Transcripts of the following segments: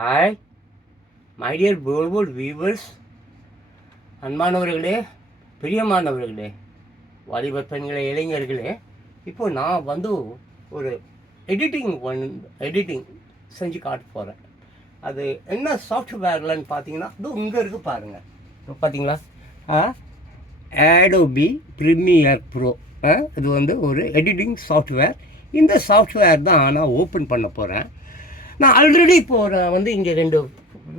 Hi my dear போல்வுட் viewers, அன்பானவர்களே, பிரியமானவர்களே, வாலிப பெண்களே, இளைஞர்களே. இப்போ நான் வந்து ஒரு எடிட்டிங் செஞ்சு காட்ட போகிறேன். அது என்ன சாஃப்ட்வேர்லன்னு பார்த்தீங்கன்னா, இது இங்கே இருக்குது பாருங்கள். இப்போ பார்த்தீங்களா, ஆடோபி ப்ரீமியர் ப்ரோ. இது வந்து ஒரு எடிட்டிங் சாஃப்ட்வேர். இந்த சாஃப்ட்வேர் தான் நான் ஓப்பன் பண்ண போகிறேன். நான் ஆல்ரெடி இப்போது வந்து இங்கே 2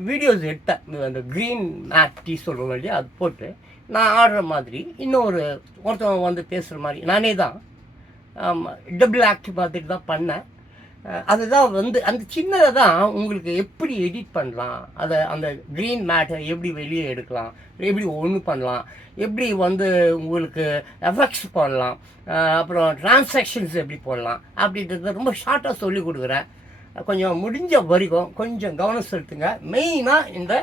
வீடியோஸ் எடுத்தேன். அந்த க்ரீன் மேட் டீ சொல்கிறோம் இல்லையா, அது போட்டு நான் ஆடுற மாதிரி ஒருத்தவங்க வந்து பேசுகிற மாதிரி நானே தான் டபுள் ஆக்ட் பார்த்துட்டு தான் பண்ணேன். அதுதான் வந்து அந்த சின்னதை தான் உங்களுக்கு எப்படி எடிட் பண்ணலாம், அந்த க்ரீன் மேட்டை எப்படி வெளியே எடுக்கலாம், எப்படி ஒன்று பண்ணலாம், எப்படி வந்து உங்களுக்கு எஃபெக்ட்ஸ் பண்ணலாம், அப்புறம் டிரான்சாக்ஷன்ஸ் எப்படி போடலாம் அப்படின்றத ரொம்ப ஷார்ட்டாக சொல்லி கொடுக்குறேன். கொஞ்சம் முடிஞ்ச வரைக்கும் கொஞ்சம் கவனம் செலுத்துங்க. மெயினாக இந்த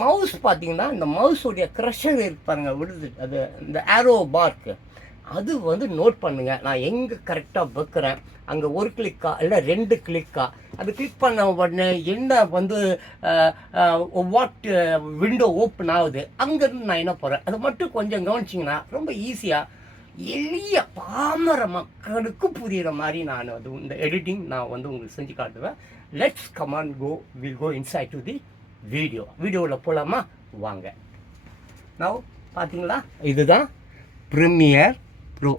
மவுஸ் பார்த்தீங்கன்னா, இந்த மவுஸுடைய க்ரஷர் இருப்பாருங்க விடுது, அது இந்த ஆரோ பார்க்கு, அது வந்து நோட் பண்ணுங்கள். நான் எங்கே கரெக்டாக வைக்கிறேன், அங்கே ஒரு கிளிக்கா இல்லை 2 கிளிக்கா, அது கிளிக் பண்ண உடனே என்ன வந்து வாட் விண்டோ ஓப்பன் ஆகுது, அங்கேருந்து நான் என்ன போகிறேன், அது மட்டும் கொஞ்சம் கவனிச்சிங்கன்னா ரொம்ப ஈஸியாக எளிய பாமர மக்களுக்கு புரிகிற மாதிரி நான் அது இந்த எடிட்டிங் நான் வந்து உங்களுக்கு செஞ்சு காட்டுவேன். Let's come on we'll go inside to the வீடியோவில் போகலாமா? வாங்க. நான் பார்த்தீங்களா, இதுதான் premiere pro,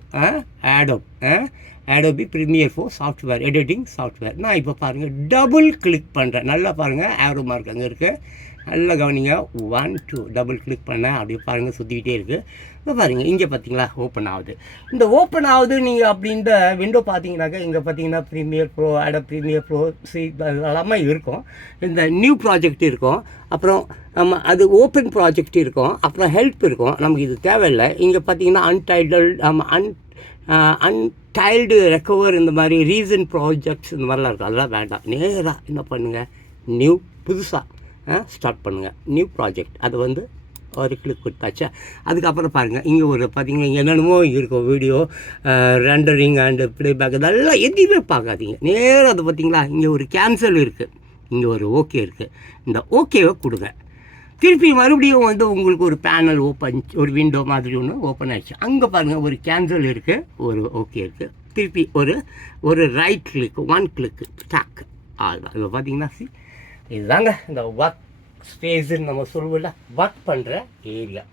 Adobe premiere pro software, editing software. நான் இப்போ பாருங்கள் டபுள் கிளிக் பண்ணுறேன். நல்லா பாருங்கள், ஆரோ மார்க் அங்கே இருக்குது, நல்லா கவனிங்க. 1 2 டபுள் கிளிக் பண்ணேன், அப்படியே பாருங்கள் சுற்றிக்கிட்டே இருக்குது. இப்போ பாருங்கள், இங்கே பார்த்தீங்களா ஓப்பன் ஆகுது. இந்த ஓப்பன் ஆகுது நீங்கள் அப்படின்ற விண்டோ பார்த்தீங்கன்னாக்கா, இங்கே பார்த்தீங்கன்னா ப்ரீமியர் ப்ரோ, ஆடோ ப்ரீமியர் ப்ரோ எல்லாமே இருக்கும். இந்த நியூ ப்ராஜெக்ட் இருக்கும், அப்புறம் நம்ம அது ஓப்பன் ப்ராஜெக்ட் இருக்கும், அப்புறம் ஹெல்ப் இருக்கும். நமக்கு இது தேவையில்லை. இங்கே பார்த்தீங்கன்னா அன்டைல்டு ரெக்கவர், இந்த மாதிரி ரீசன் ப்ராஜெக்ட்ஸ் இந்த மாதிரிலாம் இருக்கும். அதெல்லாம் வேண்டாம். நேராக என்ன பண்ணுங்கள், நியூ புதுசாக ஸ்டார்ட் பண்ணுங்கள், நியூ ப்ராஜெக்ட். அது வந்து ஒரு கிளிக் கொடுத்தாச்சா. அதுக்கப்புறம் பாருங்கள், இங்கே ஒரு பார்த்தீங்கன்னா இங்கே என்னென்னமோ இருக்கும், வீடியோ ரெண்டரிங் அண்டு ப்ளேபேக், இதெல்லாம் எதுவுமே பார்க்காதீங்க. நேராக அது பார்த்தீங்களா, இங்கே ஒரு கேன்சல் இருக்குது, இங்கே ஒரு ஓகே இருக்குது. இந்த ஓகேவை கொடுங்க. திருப்பி மறுபடியும் வந்து உங்களுக்கு ஒரு பேனல் ஒரு விண்டோ மாதிரி ஒன்று ஓப்பன் ஆகிடுச்சு. அங்கே பாருங்கள் ஒரு கேன்சல் இருக்குது, ஒரு ஓகே இருக்குது. திருப்பி ஒரு ரைட் கிளிக், 1 கிளிக்கு டேக். அதுதான் இப்போ பார்த்தீங்கன்னா இதுதாங்க இந்த ஒர்க் ஸ்பேஸுன்னு நம்ம சொல்லுவோம்ல, ஒர்க் பண்ணுற ஏரியா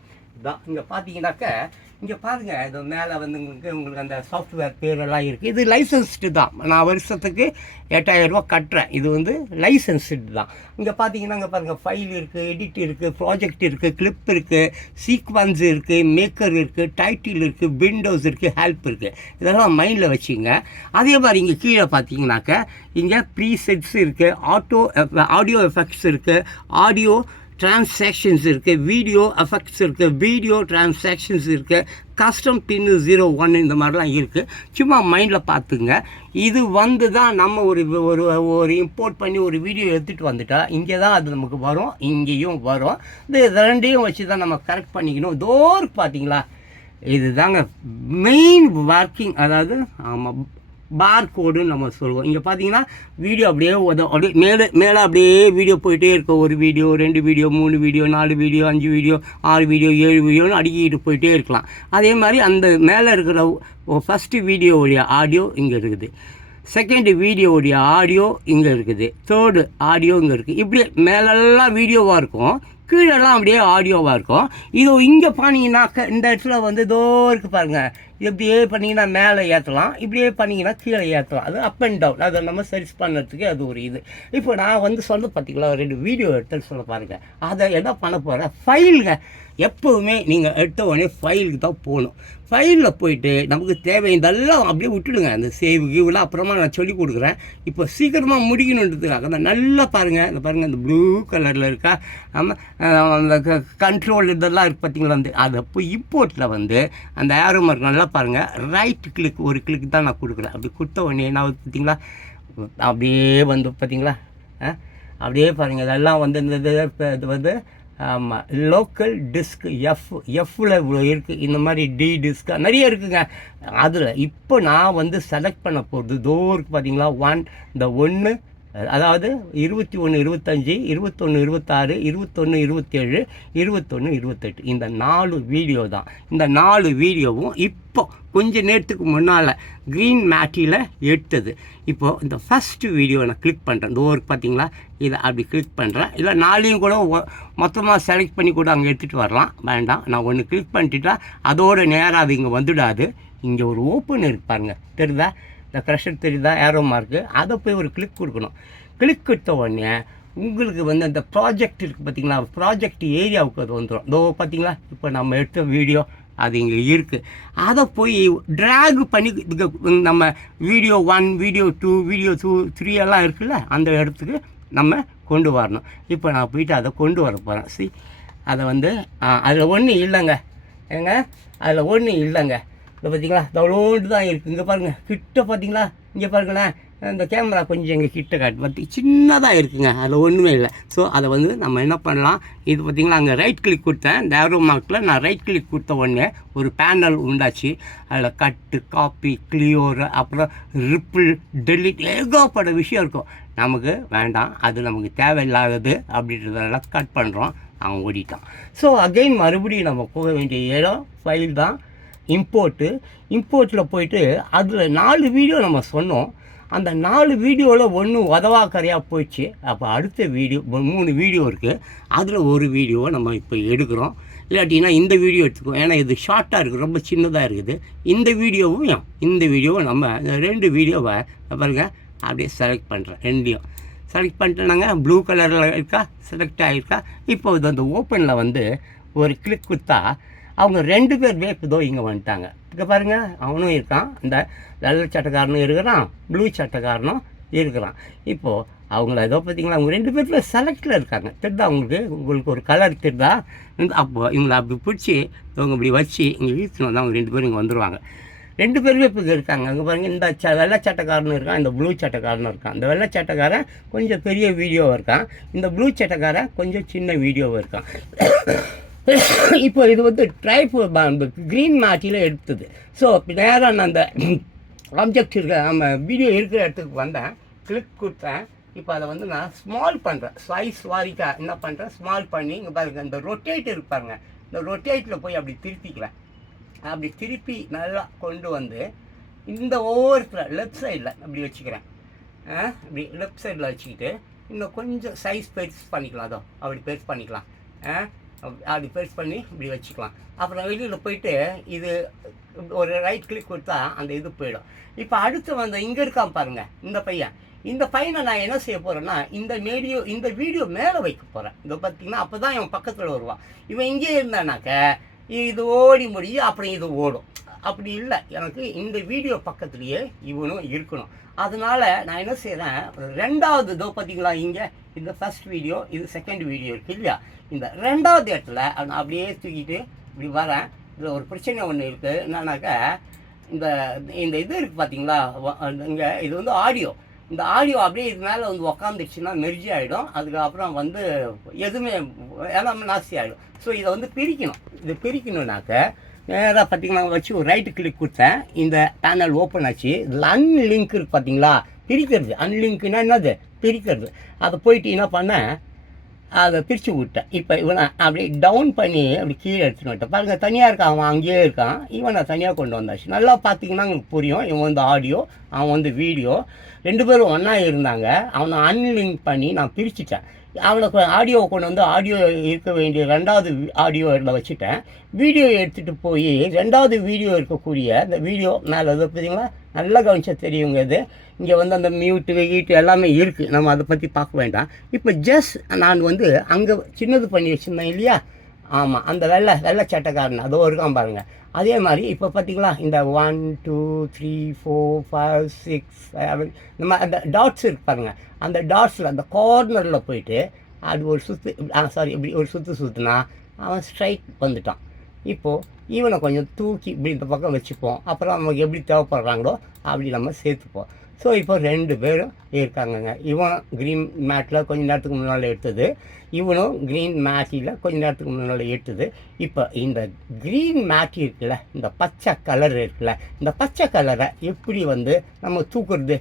தான். இங்கே பார்த்தீங்கன்னாக்கா, இங்கே பாருங்கள், இது மேலே வந்து உங்களுக்கு அந்த சாஃப்ட்வேர் பேரெல்லாம் இருக்குது. இது லைசன்ஸ்டு தான். நான் வருஷத்துக்கு 8000 ரூபா கட்டுறேன். இது வந்து லைசன்ஸ்டு தான். இங்கே பார்த்தீங்கன்னா, இங்கே பாருங்கள் ஃபைல் இருக்குது, எடிட் இருக்குது, ப்ராஜெக்ட் இருக்குது, கிளிப் இருக்குது, சீக்வன்ஸ் இருக்குது, மேக்கர் இருக்குது, டைட்டில் இருக்குது, விண்டோஸ் இருக்குது, ஹெல்ப் இருக்குது. இதெல்லாம் மைண்டில் வச்சுங்க. அதே மாதிரி இங்கே கீழே பார்த்தீங்கன்னாக்கா, இங்கே ப்ரீசெட்ஸ் இருக்குது, ஆடியோ எஃபெக்ட்ஸ் இருக்குது, ஆடியோ டிரான்சாக்ஷன்ஸ் இருக்குது, வீடியோ எஃபெக்ட்ஸ் இருக்குது, வீடியோ டிரான்சாக்ஷன்ஸ் இருக்குது, கஸ்டம் பின்னு 01 இந்த மாதிரிலாம் இருக்குது. சும்மா மைண்டில் பார்த்துங்க. இது வந்து தான் நம்ம ஒரு இம்போர்ட் பண்ணி ஒரு வீடியோ எடுத்துகிட்டு வந்துட்டா இங்கே தான் அது நமக்கு வரும், இங்கேயும் வரும். இது 2ஐயும் வச்சு தான் நம்ம கரெக்ட் பண்ணிக்கணும். டோருக்கு பார்த்தீங்களா, இது தாங்க மெயின் ஒர்க்கிங். அதாவது ஆமாம், பார் கோடுன்னு நம்ம சொல்லுவோம். இங்கே பார்த்தீங்கன்னா வீடியோ அப்படியே மேலே அப்படியே வீடியோ போயிட்டே இருக்கும். ஒரு video, 2 video, 3 video, 4 video, 5 video, 6 video, 7 வீடியோன்னு அடிக்கிட்டு போயிட்டே இருக்கலாம். அதே மாதிரி அந்த மேலே இருக்கிற ஃபஸ்ட்டு வீடியோவுடைய ஆடியோ இங்கே இருக்குது, செகண்ட் வீடியோவுடைய ஆடியோ இங்கே இருக்குது, தேர்டு ஆடியோ இங்கே இருக்குது. இப்படி மேலெல்லாம் வீடியோவாக இருக்கும், கீழெல்லாம் அப்படியே ஆடியோவாக இருக்கும். இதோ இங்கே பண்ணிங்கன்னாக்க இந்த இடத்துல வந்து இருக்குது பாருங்கள். இப்படியே பண்ணிங்கன்னா மேலே ஏற்றலாம், இப்படியே பண்ணிங்கன்னா கீழே ஏற்றலாம். அது அப் அண்ட் டவுன். அதை நம்ம சர்ச் பண்ணுறதுக்கு அது ஒரு இது. இப்போ நான் வந்து சொல்ல பார்த்தீங்களா, 2 வீடியோ எடுத்துன்னு சொல்ல பாருங்கள். அதை என்ன பண்ண போகிறேன், ஃபைலுங்க. எப்போவுமே நீங்கள் எடுத்த உடனே ஃபைலுக்கு தான் போகணும். ஃபைலில் போயிட்டு நமக்கு தேவை இதெல்லாம் அப்படியே விட்டுடுங்க. அந்த சேவுலாம் அப்புறமா நான் சொல்லிக் கொடுக்குறேன். இப்போ சீக்கிரமாக முடிக்கணுன்றதுக்காக தான். நல்லா பாருங்கள், இந்த பாருங்கள், இந்த ப்ளூ கலரில் இருக்கா, அந்த கண்ட்ரோல் இதெல்லாம் இருக்குது பார்த்தீங்களா, வந்து அதை போய் இம்போர்ட்டில் வந்து அந்த ஏரோ மார்க் நல்லா பாருங்கள், ரைட் கிளிக், ஒரு கிளிக் தான் நான் கொடுக்குறேன். அப்படி கொடுத்த உடனே என்ன பார்த்தீங்களா, அப்படியே வந்து பார்த்தீங்களா, அப்படியே பாருங்கள், இதெல்லாம் வந்து இது வந்து ஆமாம் லோக்கல் டிஸ்க் எஃப்பில் இவ்வளோ இருக்குது. இந்த மாதிரி டி டிஸ்க் நிறைய இருக்குதுங்க. அதில் இப்போ நான் வந்து செலக்ட் பண்ண போகிறது தோருக்கு பார்த்தீங்களா, இந்த 1 அதாவது 21 25 21 26 21 27 21 28 இந்த 4 வீடியோ தான். இந்த 4 வீடியோவும் இப்போ கொஞ்ச நேரத்துக்கு முன்னால் க்ரீன் மேட்டியில் எடுத்தது. இப்போது இந்த ஃபஸ்ட்டு வீடியோ நான் கிளிக் பண்ணுறேன். இந்த ஒர்க் பார்த்தீங்களா, இதை அப்படி கிளிக் பண்ணுறேன். இல்லை நாளையும் கூட மொத்தமாக செலக்ட் பண்ணி கூட அங்கே எடுத்துகிட்டு வரலாம், வேண்டாம். நான் ஒன்று கிளிக் பண்ணிட்டுட்டா அதோட நேரம் அது இங்கே வந்துடாது. இங்கே ஒரு ஓப்பன் இருக்கு பாருங்கள், தெரியுதா? இந்த க்ரஷர் தெரியுதா, ஏரோ மார்க்கு, அதை போய் ஒரு கிளிக் கொடுக்கணும். கிளிக் கொடுத்த உடனே உங்களுக்கு வந்து அந்த ப்ராஜெக்ட் இருக்குது பார்த்தீங்களா, ப்ராஜெக்ட் ஏரியாவுக்கு அது வந்துடும். இதோ பார்த்தீங்களா, இப்போ நம்ம எடுத்த வீடியோ அது இங்கே இருக்குது. அதை போய் ட்ராக் பண்ணி நம்ம வீடியோ 1 வீடியோ 2 வீடியோ 2 3 எல்லாம் இருக்குல்ல, அந்த இடத்துக்கு நம்ம கொண்டு வரணும். இப்போ நான் போயிட்டு அதை கொண்டு வர போகிறேன். அதை வந்து அதில் ஒன்றும் இல்லைங்க, ஏங்க அதில் ஒன்றும் இல்லைங்க. இதை பார்த்தீங்களா, தவளோண்டு தான் இருக்குது. இங்கே பாருங்கள், கிட்ட பார்த்தீங்களா, இங்கே பாருங்களேன், இந்த கேமரா கொஞ்சம் எங்கள் கிட்ட காட்டு பார்த்து சின்னதாக இருக்குங்க, அதில் ஒன்றுமே இல்லை. ஸோ அதை வந்து நம்ம என்ன பண்ணலாம், இது பார்த்திங்களா, அங்கே ரைட் கிளிக் கொடுத்தேன், இந்த ஏரோ மார்க்கில் நான் ரைட் கிளிக் கொடுத்த உடனே ஒரு பேனல் உண்டாச்சு. அதில் கட்டு, காப்பி, கிளியோர், அப்புறம் ரிப்பிள், டெலிட், ஏகப்பட்ட விஷயம் இருக்கும். நமக்கு வேண்டாம், அது நமக்கு தேவையில்லாதது அப்படின்றதெல்லாம் கட் பண்ணுறோம். அவன் ஓடிட்டான். ஸோ அகெயின் மறுபடியும் நம்ம போக வேண்டிய இடம் ஃபைல் தான், இம்போர்ட்டில் போயிட்டு அதில் 4 வீடியோ நம்ம சொன்னோம். அந்த 4 வீடியோவில் ஒன்று உதவாக்கரையாக போயிடுச்சு. அப்போ அடுத்த வீடியோ 3 வீடியோ இருக்குது, அதில் ஒரு வீடியோவை நம்ம இப்போ எடுக்கிறோம். இல்லாட்டினா இந்த வீடியோ எடுத்துக்குவோம், ஏன்னா இது ஷார்ட்டாக இருக்குது, ரொம்ப சின்னதாக இருக்குது. இந்த வீடியோவை நம்ம 2 வீடியோவை பாருங்க அப்படியே செலக்ட் பண்ணுறேன். 2யும் செலக்ட் பண்ணிட்டேனாங்க, ப்ளூ கலரில் இருக்கா, செலக்ட் ஆகிருக்கா. இப்போ இது அந்த ஓப்பனில் வந்து ஒரு கிளிக் கொடுத்தா அவங்க 2 பேர் வேப்புதோ இங்கே வந்துட்டாங்க. இங்கே பாருங்கள், அவனும் இருக்கான், இந்த வெள்ளை சட்டைக்காரனும் இருக்கிறான், ப்ளூ சட்டைக்காரனும் இருக்கிறான். இப்போது அவங்கள ஏதோ பார்த்தீங்களா, அவங்க 2 பேரில் செலக்டில் இருக்காங்க. தெரிதா உங்களுக்கு ஒரு கலர் தெரிதா? அப்போது இவங்களை அப்படி பிடிச்சி இவங்க இப்படி வச்சு இங்கே இழுத்துன்னு வந்தால் அவங்க 2 பேரும் இங்கே வந்துடுவாங்க. 2 பேருமே இப்போ இருக்காங்க. அங்கே பாருங்கள், இந்த வெள்ளை சட்டைக்காரனும் இருக்கான், இந்த ப்ளூ சட்டைக்காரனும் இருக்கான். இந்த வெள்ளை சட்டைக்காரன் கொஞ்சம் பெரிய வீடியோவாக இருக்கான், இந்த ப்ளூ சட்டைக்காரன் கொஞ்சம் சின்ன வீடியோவாக இருக்கான். இப்போ இது வந்து க்ரீன் மேட்டில் எடுத்தது. ஸோ நேராக நான் அந்த ஆப்ஜெக்ட் இருக்க நம்ம வீடியோ இருக்கிற இடத்துக்கு வந்தேன், கிளிக் கொடுத்தேன். இப்போ அதை வந்து நான் ஸ்மால் பண்ணுறேன், சைஸ் வாரிக்கா என்ன பண்ணுறேன், ஸ்மால் பண்ணி இங்கே பாருங்கள், இந்த ரொட்டேட் இருப்பாருங்க, இந்த ரொட்டேட்டில் போய் அப்படி திருப்பிக்கிறேன். அப்படி திருப்பி நல்லா கொண்டு வந்து இந்த ஓரத்தில் லெஃப்ட் சைடில் அப்படி வச்சுக்கிறேன். அப்படி லெஃப்ட் சைடில் வச்சுக்கிட்டு இன்னும் கொஞ்சம் சைஸ் பெருசு பண்ணிக்கலாம், அதோ அப்படி பெருசு பண்ணிக்கலாம். அப்படி பெருசு பண்ணி இப்படி வச்சுக்கலாம். அப்புறம் வெளியில் போயிட்டு இது ஒரு ரைட் கிளிக் கொடுத்தா அந்த இது போயிடும். இப்போ அடுத்து வந்து இங்கே இருக்கான் பாருங்கள், இந்த பையனை நான் என்ன செய்ய போகிறேன்னா, இந்த வீடியோ மேலே வைக்க போகிறேன். இதை பார்த்தீங்கன்னா அப்போ தான் இவன் பக்கத்தில் வருவான். இவன் இங்கே இருந்தானாக்க இது ஓடி முடியும், அப்புறம் இது ஓடும். அப்படி இல்லை, எனக்கு இந்த வீடியோ பக்கத்துலேயே இவனும் இருக்கணும். அதனால் நான் என்ன செய்கிறேன், 2வது இதோ பார்த்தீங்களா, இங்கே இந்த ஃபஸ்ட் வீடியோ, இது செகண்ட் வீடியோ இருக்குது இல்லையா, இந்த 2வது இடத்துல நான் அப்படியே தூக்கிட்டு இப்படி வரேன். இதில் ஒரு பிரச்சனை ஒன்று இருக்குது, என்னன்னாக்கா இந்த இது இருக்குது பார்த்தீங்களா, இங்கே இது வந்து ஆடியோ. இந்த ஆடியோ அப்படியே இது மேலே வந்து உக்காந்துச்சுன்னா மெர்ஜி ஆகிடும். அதுக்கப்புறம் வந்து எதுவுமே எல்லாமே நாஸ்தி ஆகிடும். ஸோ இதை வந்து பிரிக்கணும். இதை பிரிக்கணுன்னாக்க நேராக பார்த்தீங்கன்னா வச்சு ஒரு ரைட்டு கிளிக் கொடுத்தேன், இந்த பேனல் ஓப்பன் ஆச்சு. இதில் அன்லிங்க் இருக்குது பார்த்தீங்களா, பிரிக்கிறது. அன்லிங்க்னா என்னது, பிரிக்கிறது. அதை போயிட்டு என்ன பண்ணேன், அதை பிரித்து விட்டேன். இப்போ இவனை அப்படி டவுன் பண்ணி அப்படி கீழே எடுத்துன்னு விட்டேன். பாருங்கள், தனியாக இருக்கான், அவன் அங்கேயே இருக்கான், இவனை தனியாக கொண்டு வந்தாச்சு. நல்லா பார்த்தீங்கன்னா உங்களுக்கு புரியும். இவன் வந்து ஆடியோ, அவன் வந்து வீடியோ, 2 பேரும் ஒன்றா இருந்தாங்க. அவனை அன்லிங்க் பண்ணி நான் பிரிச்சுட்டேன். அவனுக்கு ஆடியோவை கொண்டு வந்து ஆடியோ இருக்க வேண்டிய 2வது ஆடியோ இதில் வச்சுட்டேன். வீடியோ எடுத்துகிட்டு போய் 2வது வீடியோ இருக்கக்கூடிய இந்த வீடியோ மேலே இது பார்த்தீங்களா, நல்லா கவனிச்சா தெரியுங்க. இது இங்கே வந்து அந்த கீட்டு எல்லாமே இருக்குது, நம்ம அதை பற்றி பார்க்க வேண்டாம். இப்போ ஜஸ்ட் நான் வந்து அங்கே சின்னது பண்ணி வச்சுருந்தேன் இல்லையா, ஆமாம், அந்த வெள்ளை சட்டைக்காரன் அதோ இருக்கான் பாருங்கள். அதே மாதிரி இப்போ பார்த்தீங்களா, இந்த 1 2 3 4 5 6 7 நம்ம அந்த டாட்ஸ் இருக்கு பாருங்கள். அந்த டாட்ஸில் அந்த கார்னரில் போயிட்டு அது ஒரு இப்படி ஒரு சுற்றுனா அவன் ஸ்ட்ரைட் வந்துட்டான். இப்போது இவனை கொஞ்சம் தூக்கி இப்படி இந்த பக்கம் வச்சுப்போம். அப்புறம் நமக்கு எப்படி தேவைப்படுறாங்களோ அப்படி நம்ம சேர்த்துப்போம். ஸோ இப்போ 2 பேரும் இருக்காங்கங்க. இவன் க்ரீன் மேட்டில் கொஞ்ச நேரத்துக்கு முன்னால் எடுத்தது, இவனும் க்ரீன் மேட்டில் கொஞ்ச நேரத்துக்கு முன்னால் எடுத்தது. இப்போ இந்த க்ரீன் மேட்டி இருக்குல்ல, இந்த பச்சை கலர் இருக்குல்ல, இந்த பச்சை கலரை எப்படி வந்து நம்ம தூக்குறது,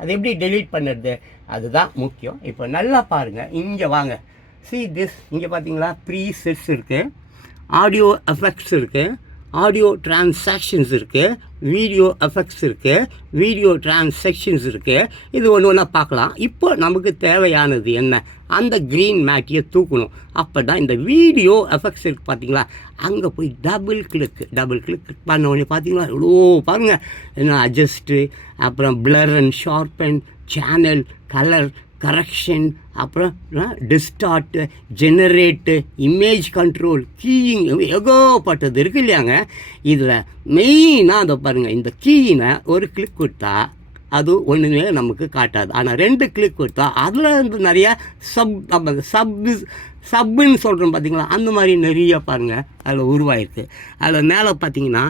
அது எப்படி டெலீட் பண்ணுறது, அதுதான் முக்கியம். இப்போ நல்லா பாருங்கள், இங்கே வாங்க. see this, இங்கே பார்த்தீங்களா ப்ரீசெட்ஸ் இருக்குது, ஆடியோ எஃபெக்ட்ஸ் இருக்குது, ஆடியோ டிரான்சாக்ஷன்ஸ் இருக்குது, வீடியோ எஃபெக்ட்ஸ் இருக்குது, வீடியோ டிரான்சாக்ஷன்ஸ் இருக்குது. இது ஒன்று ஒன்றா பார்க்கலாம். இப்போ நமக்கு தேவையானது என்ன, அந்த க்ரீன் மேட்டியை தூக்கணும். அப்போ தான் இந்த வீடியோ எஃபெக்ட்ஸ் இருக்குது பார்த்தீங்களா, அங்கே போய் டபுள் கிளிக் பண்ண உடனே பார்த்தீங்களா எவ்வளோ பாருங்கள் என்ன அட்ஜஸ்ட்டு, அப்புறம் blur and sharpen, channel, colour correction, அப்புறம் டிஸ்டார்ட்டு, ஜெனரேட்டு, இமேஜ் கண்ட்ரோல், கீயிங், ஏகப்பட்டது இருக்குது இல்லையாங்க. இதில் மெயினாக அதை பாருங்கள், இந்த கீயினை ஒரு கிளிக் கொடுத்தா அது ஒன்றுமே நமக்கு காட்டாது. ஆனால் 2 கிளிக் கொடுத்தா அதில் வந்து நிறையா சப்புன்னு சொல்கிறோம் பார்த்தீங்களா, அந்த மாதிரி நிறைய பாருங்கள் அதில் உருவாயிருக்கு. அதில் மேலே பார்த்தீங்கன்னா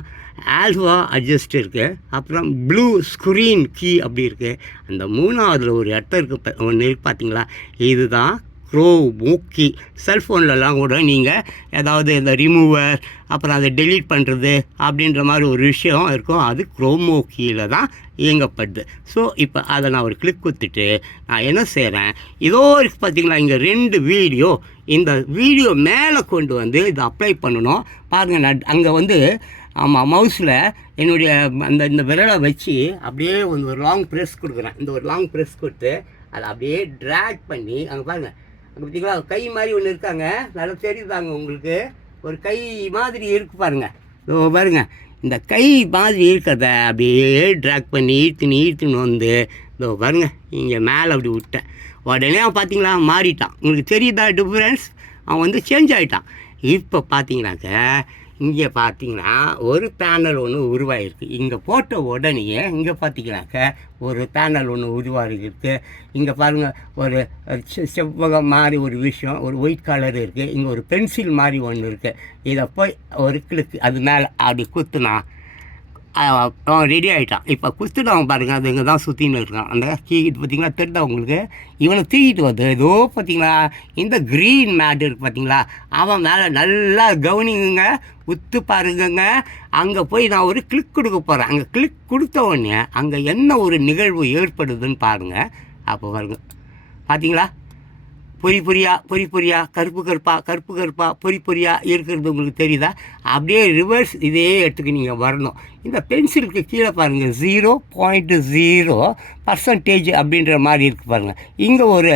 ஆல்ஃபா அட்ஜஸ்ட் இருக்குது, அப்புறம் ப்ளூ ஸ்க்ரீன் கீ அப்படி இருக்குது. அந்த 3ஆவதுல ஒரு இடத்த இருக்குது ஒன்று இருக்குது பார்த்தீங்களா, இதுதான் க்ரோமோ கீ. செல்ஃபோன்லலாம் கூட நீங்கள் ஏதாவது இந்த ரிமூவர் அப்புறம் அதை டெலீட் பண்ணுறது அப்படின்ற மாதிரி ஒரு விஷயம் இருக்கும், அது க்ரோமோ கீயில் தான் இயங்கப்படுது. ஸோ இப்போ அதை நான் ஒரு கிளிக் கொடுத்துட்டு நான் என்ன செய்கிறேன், இதோ இருக்குது பார்த்தீங்களா இங்கே 2 வீடியோ, இந்த வீடியோ மேலே கொண்டு வந்து இதை அப்ளை பண்ணணும். பாருங்கள், நான் அங்கே வந்து ஆமாம் மவுஸில் என்னுடைய இந்த விரலை வச்சு அப்படியே ஒரு லாங் ப்ரெஸ் கொடுக்குறேன். இந்த ஒரு லாங் ப்ரெஸ் கொடுத்து அதை அப்படியே ட்ராக் பண்ணி அங்கே பாருங்கள், அங்கே பார்த்தீங்களா கை மாதிரி ஒன்று இருக்காங்க, நல்லா தெரியுதாங்க உங்களுக்கு, ஒரு கை மாதிரி இருக்குது பாருங்கள். இதோ பாருங்கள், இந்த கை மாதிரி இருக்கிறத அப்படியே ட்ராக் பண்ணி ஈர்த்துன்னு வந்து இதோ பாருங்கள் இங்கே மேலே அப்படி விட்டேன். உடனே அவன் பார்த்தீங்களா மாறிட்டான். உங்களுக்கு தெரியுதா டிஃப்ரென்ஸ், அவன் வந்து சேஞ்ச் ஆகிட்டான். இப்போ பார்த்தீங்கன்னாக்க இங்கே பார்த்தீங்கன்னா ஒரு பேனல் ஒன்று உருவாகிருக்கு. இங்கே போட்ட உடனேயே இங்கே பார்த்தீங்கன்னாக்க ஒரு பேனல் ஒன்று உருவாகிருக்கு. இங்கே பாருங்கள் ஒரு செவ்வகம் மாதிரி ஒரு விஷயம், ஒரு ஒயிட் கலர் இருக்குது. இங்கே ஒரு பென்சில் மாதிரி ஒன்று இருக்குது. இதை போய் ஒரு கிளிக் அது மேலே அப்படி குத்துனா அவன் ரெடி ஆகிட்டான். இப்போ குத்துட்டவன் பாருங்கள், அது இங்கே தான் சுற்றின்னு இருக்கான். அந்த தூக்கிட்டு பார்த்தீங்களா தெரியுதா உங்களுக்கு, இவனை தூக்கிட்டு வந்து ஏதோ பார்த்தீங்களா இந்த க்ரீன் மேட் இருக்குது பார்த்தீங்களா, அவன் மேலே நல்லா கவனிங்க, உத்து பாருங்கங்க. அங்கே போய் நான் ஒரு கிளிக் கொடுக்க போகிறேன். அங்கே கிளிக் கொடுத்த உடனே அங்கே என்ன ஒரு நிகழ்வு ஏற்படுதுன்னு பாருங்கள். அப்போ பாருங்கள் பார்த்தீங்களா, பொறியா கருப்பா பொறியா இருக்கிறது உங்களுக்கு தெரியுதா. அப்படியே ரிவர்ஸ் இதே இடத்துக்கு நீங்கள் வரணும். இந்த பென்சிலுக்கு கீழே பாருங்கள் 0.0% அப்படின்ற மாதிரி இருக்குது பாருங்கள். இங்கே ஒரு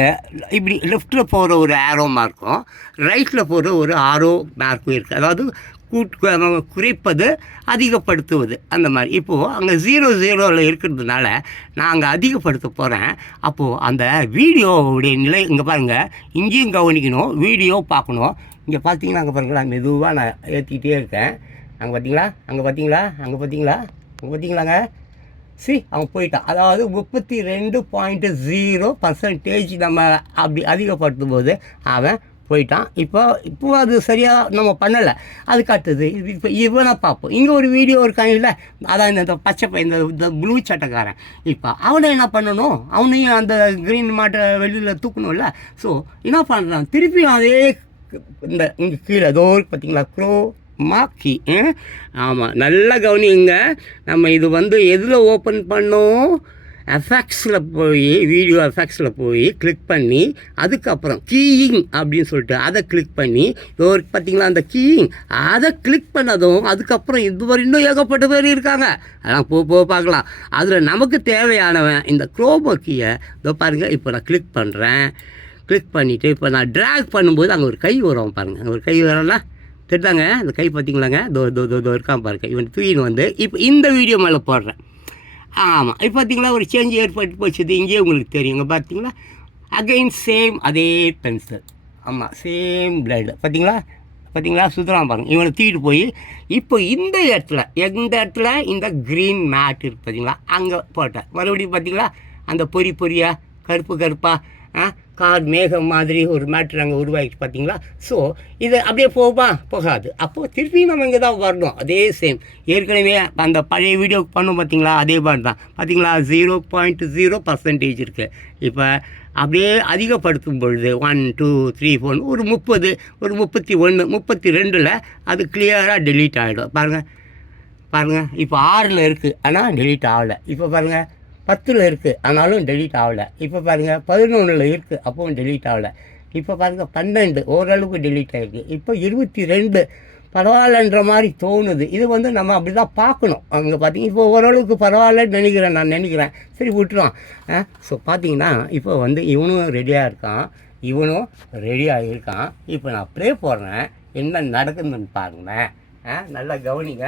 இப்படி லெஃப்ட்டில் போகிற ஒரு ஆரோ மார்க்கும் ரைட்டில் போகிற ஒரு ஆரோ மார்க்கும் இருக்குது. அதாவது குறைப்பது அதிகப்படுத்துவது அந்த மாதிரி. இப்போது அங்கே 0 இருக்கிறதுனால நான் அங்கே அதிகப்படுத்த போகிறேன். அப்போது அந்த வீடியோவுடைய நிலை இங்கே பாருங்கள், இங்கேயும் கவனிக்கணும், வீடியோ பார்க்கணும். இங்கே பார்த்தீங்கன்னா அங்கே பாருங்களா மெதுவாக நான் ஏற்றிக்கிட்டே இருக்கேன். அங்கே பார்த்தீங்களாங்க அவன் போயிட்டான். அதாவது 32.0% நம்ம அப்படி அதிகப்படுத்தும் போது அவன் போயிட்டான். இப்போ அது சரியாக நம்ம பண்ணலை. அதுக்கு அடுத்தது இப்போ இவனை பார்ப்போம். இங்கே ஒரு வீடியோ இருக்காங்க இல்லை, அதான் இந்த பச்சை இந்த ப்ளூ சட்டைக்காரன். இப்போ அவனை என்ன பண்ணணும், அவனையும் அந்த க்ரீன் மாட்டை வெளியில் தூக்கணும்ல. ஸோ என்ன பண்ணுறான், திருப்பியும் அதே இந்த இங்கே கீழே ஏதோ பார்த்தீங்களா க்ரோமாக்கி. ஆமாம், நல்லா கவனிங்க. நம்ம இது வந்து எதில் ஓப்பன் பண்ணோம், எஃபெக்ட்ஸில் போய் வீடியோ எஃபெக்ட்ஸில் போய் கிளிக் பண்ணி அதுக்கப்புறம் கீயிங் அப்படின்னு சொல்லிட்டு அதை கிளிக் பண்ணி ஒரு பார்த்தீங்களா அந்த கீயிங் அதை கிளிக் பண்ணதும் அதுக்கப்புறம் இதுவரை இன்னும் ஏகப்பட்ட பேர் இருக்காங்க. அதெல்லாம் பார்க்கலாம். அதில் நமக்கு தேவையானவன் இந்த க்ரோமோ கீயை இதோ பாருங்கள். இப்போ நான் கிளிக் பண்ணுறேன். கிளிக் பண்ணிவிட்டு இப்போ நான் ட்ராக் பண்ணும்போது அங்கே ஒரு கை வரும் பாருங்கள். அங்கே ஒரு கை வரல தெரிதாங்க, அந்த கை பார்த்தீங்களாங்க, தோ இருக்கான் பாருங்க. இவன் தூக்கின்னு வந்து இப்போ இந்த வீடியோ மேலே போடுறேன். ஆமாம், இப்போ பார்த்தீங்களா ஒரு சேஞ்ச் ஏற்பட்டு போச்சுது. இங்கேயே உங்களுக்கு தெரியுங்க பார்த்தீங்களா. அகைன் சேம் அதே பென்சில், ஆமாம் சேம் பிளேடு பார்த்தீங்களா சுற்றுலாம் பாருங்கள். இவனை தூக்கிட்டு போய் இப்போ இந்த இடத்துல இந்த க்ரீன் மேட் இருக்குது பார்த்தீங்களா, அங்கே போட்டேன். மறுபடியும் பார்த்தீங்களா அந்த பொறியா கருப்பா கார் மேகம் மாதிரி ஒரு மேட்ரு அங்கே உருவாகிட்டு பார்த்தீங்களா. ஸோ இது அப்படியே போகாது. அப்போது திருப்பி நம்ம இங்கே தான் வரணும். அதே சேம் ஏற்கனவே அந்த பழைய வீடியோ பண்ணோம் பார்த்தீங்களா, அதே மாதிரி தான் பார்த்தீங்களா 0.0% இருக்குது. இப்போ அப்படியே அதிகப்படுத்தும் பொழுது 1 2 3 4 ஒரு 30 ஒரு 31 32 அது கிளியராக டெலீட் ஆகிடும். பாருங்கள் இப்போ 6 இருக்குது, ஆனால் டெலீட் ஆகலை. இப்போ பாருங்கள் 10ல் இருக்குது ஆனாலும் டெலீட் ஆகலை. இப்போ பாருங்கள் 11ல் இருக்குது அப்பவும் டெலீட் ஆகலை. இப்போ பாருங்கள் 12 ஓரளவுக்கு டெலீட் ஆகிருக்கு. இப்போ 22 பரவாயில்லன்ற மாதிரி தோணுது. இது வந்து நம்ம அப்படி தான் பார்க்கணும். அங்கே பார்த்தீங்க இப்போ ஓரளவுக்கு பரவாயில்லன்னு நான் நினைக்கிறேன். சரி விட்டுருவான். ஸோ பார்த்தீங்கன்னா இப்போ வந்து இவனும் ரெடியாக இருக்கான், இவனும் ரெடியாக இருக்கான். இப்போ நான் ப்ளே போடுறேன், என்ன நடக்குதுன்னு பாருங்களேன். நல்லா கவனிங்க.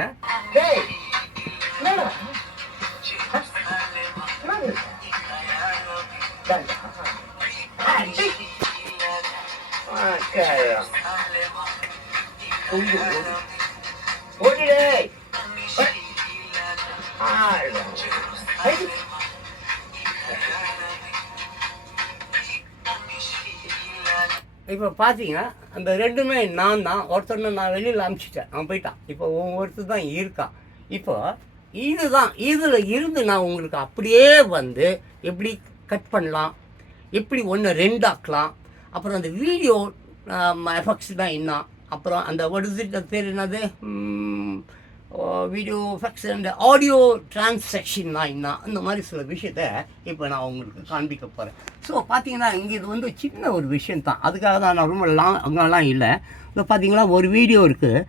இப்போ பார்த்தீங்கன்னா அந்த ரெண்டுமே நான் தான். ஒருத்தனை நான் வெளியில் அனுப்பிச்சிட்டேன், அவன் போயிட்டான். இப்போ ஒருத்தர் தான் இருக்கான். இப்போ இதுதான் இதில் இருந்து நான் உங்களுக்கு அப்படியே வந்து எப்படி கட் பண்ணலாம், எப்படி 1 2 ஆக்கலாம், அப்புறம் அந்த வீடியோ எஃபெக்ட்ஸ் தான் என்ன, அப்புறம் அந்த அது பேர் என்னது, video effects and audio transaction தான் என்ன, அந்த மாதிரி சில விஷயத்த இப்போ நான் உங்களுக்கு காண்பிக்க போகிறேன். ஸோ பார்த்தீங்கன்னா இங்கே இது வந்து சின்ன ஒரு விஷயம் தான், அதுக்காக தான் நான் ரொம்ப அங்கெல்லாம் இல்லை. இப்போ பார்த்தீங்கன்னா ஒரு வீடியோ இருக்குது,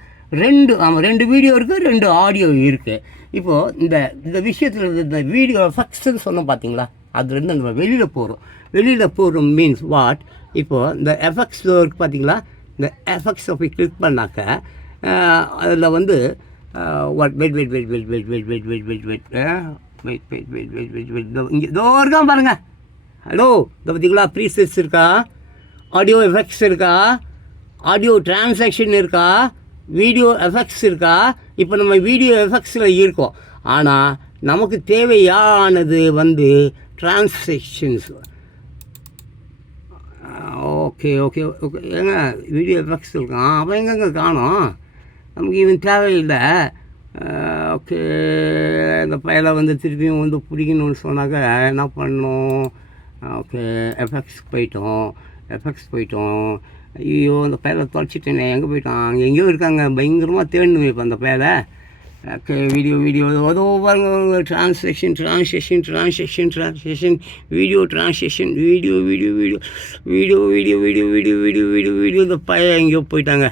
2 வீடியோ இருக்குது, 2 ஆடியோ இருக்குது. இப்போது இந்த விஷயத்தில் இந்த வீடியோ எஃபெக்ட்ஸ்ன்னு சொன்னோம் பார்த்தீங்களா, அதுலேருந்து நம்ம வெளியில் போகிறோம் மீன்ஸ் வாட். இப்போது இந்த எஃபெக்ட்ஸ் இருக்குது பார்த்தீங்களா, இந்த எஃபெக்ட்ஸை போய் கிளிக் பண்ணாக்க அதில் வந்து இங்கே தோறுதான் பாருங்கள். ஹலோ, இதை பார்த்தீங்களா, ப்ரீசெட்ஸ் இருக்கா, ஆடியோ எஃபெக்ட்ஸ் இருக்கா, ஆடியோ டிரான்சாக்ஷன் இருக்கா, வீடியோ எஃபெக்ட்ஸ் இருக்கா. இப்போ நம்ம வீடியோ எஃபெக்ட்ஸில் இருக்கோம், ஆனால் நமக்கு தேவையானது வந்து டிரான்சாக்ஷன்ஸ். ஓகே ஓகே ஓகே ஏங்க வீடியோ எஃபெக்ட்ஸ் இருக்கான், அவன் எங்கெங்க காணும், நமக்கு இவன் தேவையில்லை. ஓகே, இந்த பையலை வந்து திருப்பியும் வந்து பிடிக்கணும்னு சொன்னாக்க என்ன பண்ணணும். ஓகே, எஃபெக்ட்ஸ் போயிட்டோம். ஐயோ, அந்த பையலை தொலைச்சிட்டேனே, எங்கே போயிட்டான், அங்கே எங்கேயோ இருக்காங்க, பயங்கரமாக தேடணும் இப்போ அந்த பையலை. ஓகே, வீடியோ அதோ பாருங்க, டிரான்சாக்ஷன் வீடியோ டிரான்சாக்ஷன் வீடியோ இந்த பையன் எங்கேயோ போயிட்டாங்க.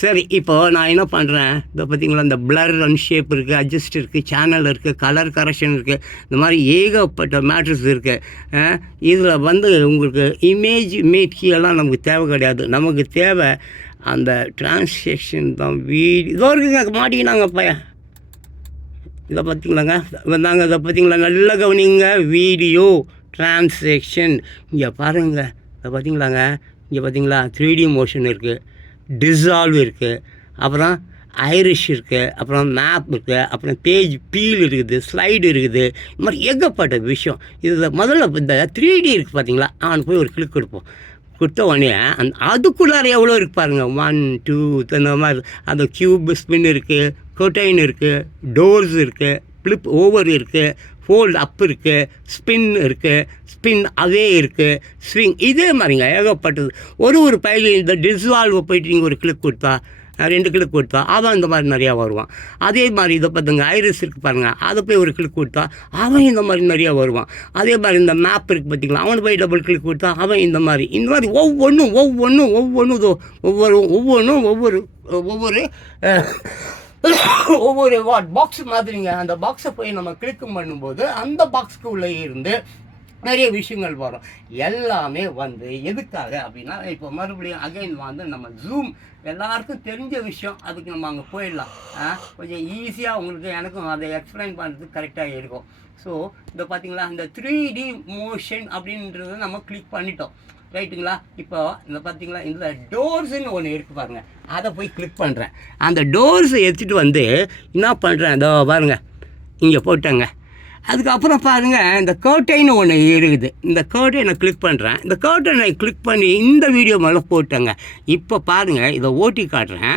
சரி, இப்போது நான் என்ன பண்ணுறேன், இதை பார்த்தீங்களா, இந்த பிளர் அண்ட் ஷேப் இருக்குது, அட்ஜஸ்ட் இருக்குது, சேனல் இருக்குது, கலர் கரெக்ஷன் இருக்குது, இந்த மாதிரி ஏகப்பட்ட மேட்ரஸ் இருக்குது. இதில் வந்து உங்களுக்கு இமேஜ் மேட்கியெல்லாம் நமக்கு தேவை கிடையாது. நமக்கு தேவை அந்த டிரான்சாக்ஷன் தான். இதோ இருக்குங்க, மாட்டிக்கினாங்க பையன். இதை பார்த்தீங்களாங்க, வந்தாங்க. இதை பார்த்தீங்களா, நல்லா கவனிங்க, வீடியோ டிரான்சாக்ஷன். இங்கே பாருங்கள், இதை பார்த்தீங்களாங்க, இங்கே பார்த்தீங்களா 3D மோஷன் இருக்குது, டிசால்வ் இருக்குது, அப்புறம் ஐரிஷ் இருக்குது, அப்புறம் மேப் இருக்குது, அப்புறம் பேஜ் பீல் இருக்குது, ஸ்லைடு இருக்குது, இந்த மாதிரி ஏகப்பட்ட விஷயம். இதில் முதல்ல இந்த 3D இருக்குது பார்த்தீங்களா, அவன் போய் ஒரு கிளிக் கொடுப்போம். கொடுத்த உடனே அதுக்குள்ளார எவ்வளோ இருக்குது பாருங்கள், 1 2 அந்த மாதிரி. அந்த க்யூப் ஸ்பின் இருக்குது, கொட்டைன் இருக்குது, டோர்ஸ் இருக்குது, ஃப்ளிப் ஓவர் இருக்குது, ஃபோல்ட் அப் இருக்குது, ஸ்பின் இருக்குது, ஸ்பின் அவே இருக்குது, ஸ்விங், இதே மாதிரிங்க ஏகப்பட்டது. ஒரு பையிலையும் இந்த டிசால்வை போயிட்டு நீங்கள் ஒரு கிளிக் கொடுத்தா, 2 கிளிக் கொடுத்தா அவன் இந்த மாதிரி நிறையா வருவான். அதே மாதிரி இதை பார்த்துங்க, ஐரிஸ் இருக்குது பாருங்கள், அதை போய் ஒரு கிளிக் கொடுத்தா அவன் இந்த மாதிரி நிறையா வருவான். அதே மாதிரி இந்த மேப் இருக்குது பார்த்தீங்களா, அவனை போய் டபுள் கிளிக் கொடுத்தா அவன் இந்த மாதிரி ஒவ்வொரு பாக்ஸ் மாதிரிங்க. அந்த பாக்ஸை போய் நம்ம கிளிக் பண்ணும்போது அந்த பாக்ஸுக்கு உள்ளே இருந்து நிறைய விஷயங்கள் வரும். எல்லாமே வந்து எதுக்காக அப்படின்னா, இப்போ மறுபடியும் அகைன் வந்து நம்ம ஜூம் எல்லாருக்கும் தெரிஞ்ச விஷயம், அதுக்கு நம்ம அங்கே போயிடலாம். கொஞ்சம் ஈஸியாக உங்களுக்கு எனக்கும் அதை எக்ஸ்பிளைன் பண்ணுறதுக்கு கரெக்டாக இருக்கும். ஸோ இதை பார்த்தீங்களா, இந்த 3D மோஷன் அப்படின்றத நம்ம கிளிக் பண்ணிட்டோம், ரைட்டுங்களா. இப்போ இந்த பார்த்தீங்களா, இந்த டோர்ஸுன்னு ஒன்று இருக்குது பாருங்கள், அதை போய் கிளிக் பண்ணுறேன். அந்த டோர்ஸை எடுத்துகிட்டு வந்து என்ன பண்ணுறேன், இதோ பாருங்கள் இங்கே போட்டேங்க. அதுக்கப்புறம் பாருங்கள், இந்த கர்டைன்னு ஒன்று இருக்குது, இந்த கர்டைனை கிளிக் பண்ணுறேன். இந்த கர்டைனை கிளிக் பண்ணி இந்த வீடியோ மேலே போட்டேங்க. இப்போ பாருங்கள், இதை ஓட்டி காட்டுறேன்.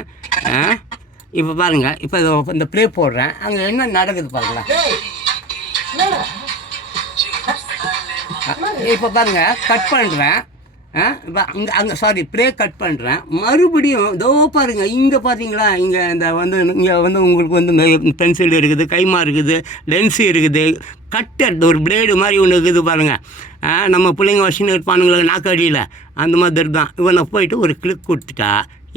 இப்போ பாருங்கள், இப்போ இந்த ப்ளே போடுறேன், அங்கே என்ன நடக்குது பாருங்களேன். இப்போ பாருங்கள், கட் பண்ணுறேன். இப்போ அங்கே சாரி ப்ளே கட் பண்ணுறேன். மறுபடியும் இதோ பாருங்கள், இங்கே பார்த்தீங்களா, இங்கே இங்கே உங்களுக்கு இந்த பென்சில் இருக்குது, கைமா இருக்குது, லென்ஸு இருக்குது, கட்டர் ஒரு பிளேடு மாதிரி ஒன்று இருக்குது பாருங்கள். நம்ம பிள்ளைங்க வச்சுன்னு இருப்பானுங்களுக்கு நாக்கடியில், அந்த மாதிரி தான். இவனை போயிட்டு ஒரு கிளிக் கொடுத்துட்டா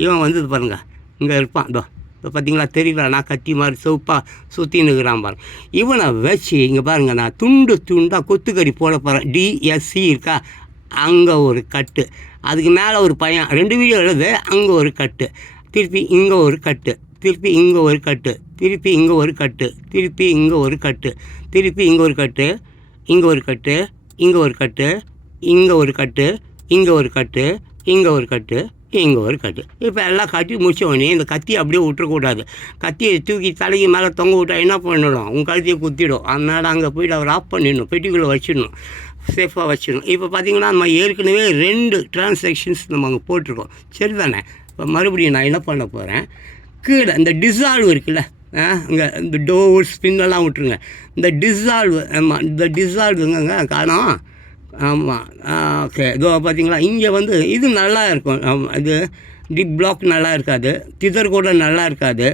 இவன் இது பாருங்கள் இங்கே இருப்பான். இப்போ பார்த்தீங்களா, தெரியல, நான் கத்தி மாதிரி சோப்பாக சுற்றின்னு இருக்கிறான் பாருங்க. இவனை வச்சு இங்கே பாருங்கள், நான் துண்டாக கொத்துக்கறி போட போகிறேன். DSC இருக்கா, அங்கே ஒரு கட்டு, அதுக்கு மேலே ஒரு பையன் 2 வீடியோ எழுது, அங்கே ஒரு கட்டு, திருப்பி இங்கே ஒரு கட்டு, திருப்பி இங்கே ஒரு கட்டு, திருப்பி இங்கே ஒரு கட்டு, திருப்பி இங்கே ஒரு கட்டு, திருப்பி இங்கே ஒரு கட்டு, இங்கே ஒரு கட்டு, இங்கே ஒரு கட்டு, இங்கே ஒரு கட்டு, இங்கே ஒரு கட்டு, இங்கே ஒரு கட்டு, இங்கே ஒரு கட்டு. இப்போ எல்லாம் கட்டி முடிச்ச உடனே இந்த கத்தியை அப்படியே விட்டுறக்கூடாது. கத்தியை தூக்கி தலைக்கு மேலே தொங்க விட்டா என்ன பண்ணிடும், உங்கள் கழுத்தையை குத்திடும். அதனால் அங்கே போய்ட்டு அவர் ஆஃப் பண்ணிடணும், பெட்டிக்குள்ளே வச்சிடணும், சேஃபாக வச்சிடணும். இப்போ பார்த்திங்கன்னா நம்ம ஏற்கனவே 2 டிரான்சாக்ஷன்ஸ் நம்ம அங்கே போட்டிருக்கோம், சரி தானே? இப்போ மறுபடியும் நான் என்ன பண்ண போகிறேன், கீழே இந்த டிசால்வ் இருக்குல்ல, இங்கே இந்த டோர் ஸ்பின்னெல்லாம் விட்டுருங்க. இந்த டிசால்வ், ஆமாம், இந்த டிசால்வுங்க காணோம். ஆமாம், ஓகே. இதோ பார்த்தீங்களா, இங்கே இது நல்லா இருக்கும். இது டிப் பிளாக் நல்லா இருக்காது, டிதர் கூட நல்லா இருக்காது.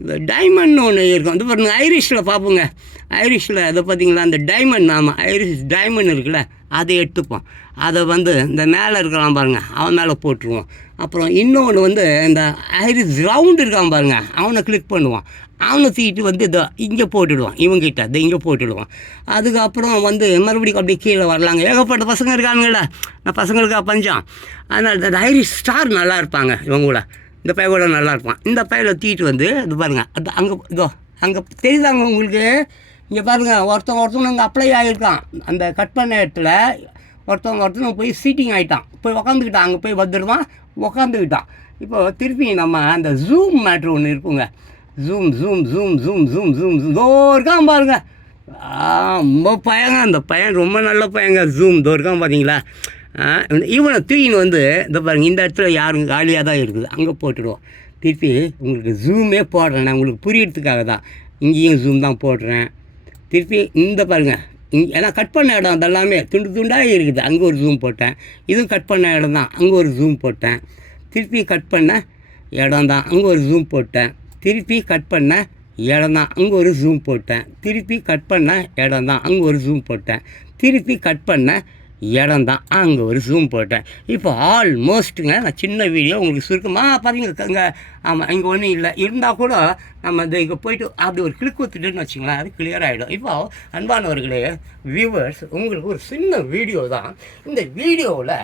இந்த டைமண்ட் ஒன்று இருக்கும், இது பாருங்க, ஐரிஷில் பார்ப்போங்க. ஐரிஷில் அதை பார்த்தீங்களா, அந்த டைமண்ட், ஆமாம், ஐரிஷ் டைமண்ட் இருக்குல்ல, அதை எடுத்துப்போம். அதை இந்த மேலே இருக்கிறான் பாருங்கள், அவன் மேலே போட்டுருவோம். அப்புறம் இன்னொன்று இந்த ஐரிஷ் ரவுண்டு இருக்கான் பாருங்கள், அவனை கிளிக் பண்ணுவான். அவனை தூக்கிட்டு இதோ இங்கே போட்டுடுவான், இவங்கிட்ட இதை இங்கே போட்டுடுவான். அதுக்கப்புறம் மறுபடியும் அப்படியே கீழே வரலாங்க. ஏகப்பட்ட பசங்க இருக்கானுங்கள, நான் பசங்களுக்காக பஞ்சம். அதனால் இந்த ஐரிஷ் ஸ்டார் நல்லா இருப்பாங்க, இவங்க கூட, இந்த பையன் கூட நல்லா இருப்பான். இந்த பையனை தூக்கிட்டு இது பாருங்கள், அது அங்கே தெரியுதாங்க உங்களுக்கு. இங்கே பாருங்கள், ஒருத்தவங்க அங்கே அப்ளை ஆகியிருக்கான். அந்த கட் பண்ண இடத்துல ஒருத்தவங்க போய் சீட்டிங் ஆகிட்டான், போய் உக்காந்துக்கிட்டான். அங்கே போய் வந்துடுவான், உக்காந்துக்கிட்டான். இப்போ திருப்பி நம்ம அந்த ஜூம் மேட்ரு ஒன்று இருக்குங்க. ஜூம் இருக்கான் பாருங்க, ரொம்ப பையங்க, அந்த பையன் ரொம்ப நல்ல பையங்க. ஜூம் இருக்கான் பார்த்தீங்களா. இவனை தூக்கின்னு இந்த பாருங்க, இந்த இடத்துல யாரும் காலியாக தான் இருக்குது, அங்கே போட்டுடுவோம். திருப்பி உங்களுக்கு ஜூமே போடுறேன், நான் உங்களுக்கு புரியறதுக்காக தான் இங்கேயும் ஜூம் தான் போடுறேன். திருப்பி இந்த பாருங்கள், ஏன்னா கட் பண்ண இடம் அதெல்லாமே துண்டாக இருக்குது, அங்கே ஒரு ஜூம் போட்டேன். இதுவும் கட் பண்ண இடம் தான், அங்கே ஒரு ஜூம் போட்டேன். திருப்பி கட் பண்ண இடம் தான், அங்கே ஒரு ஜூம் போட்டேன். திருப்பி கட் பண்ண இடம் தான், அங்கே ஒரு ஜூம் போட்டேன். திருப்பி கட் பண்ண இடம் தான், அங்கே ஒரு ஜூம் போட்டேன். திருப்பி கட் பண்ண இடம் தான், அங்கே ஒரு ஜூம் போட்டேன். இப்போ ஆல்மோஸ்ட்டுங்க, நான் சின்ன வீடியோ உங்களுக்கு சுருக்கமாக பார்த்தீங்க இங்கே. ஆமாம், இங்கே ஒன்றும் இல்லை, இருந்தால் கூட நம்ம இங்கே போய்ட்டு அப்படி ஒரு கிளிக் கொடுத்துட்டுன்னு வச்சுங்களேன், அது கிளியர் ஆகிடும். இப்போ அன்பானவர்களே, வியூவர்ஸ், உங்களுக்கு ஒரு சின்ன வீடியோ தான். இந்த வீடியோவில்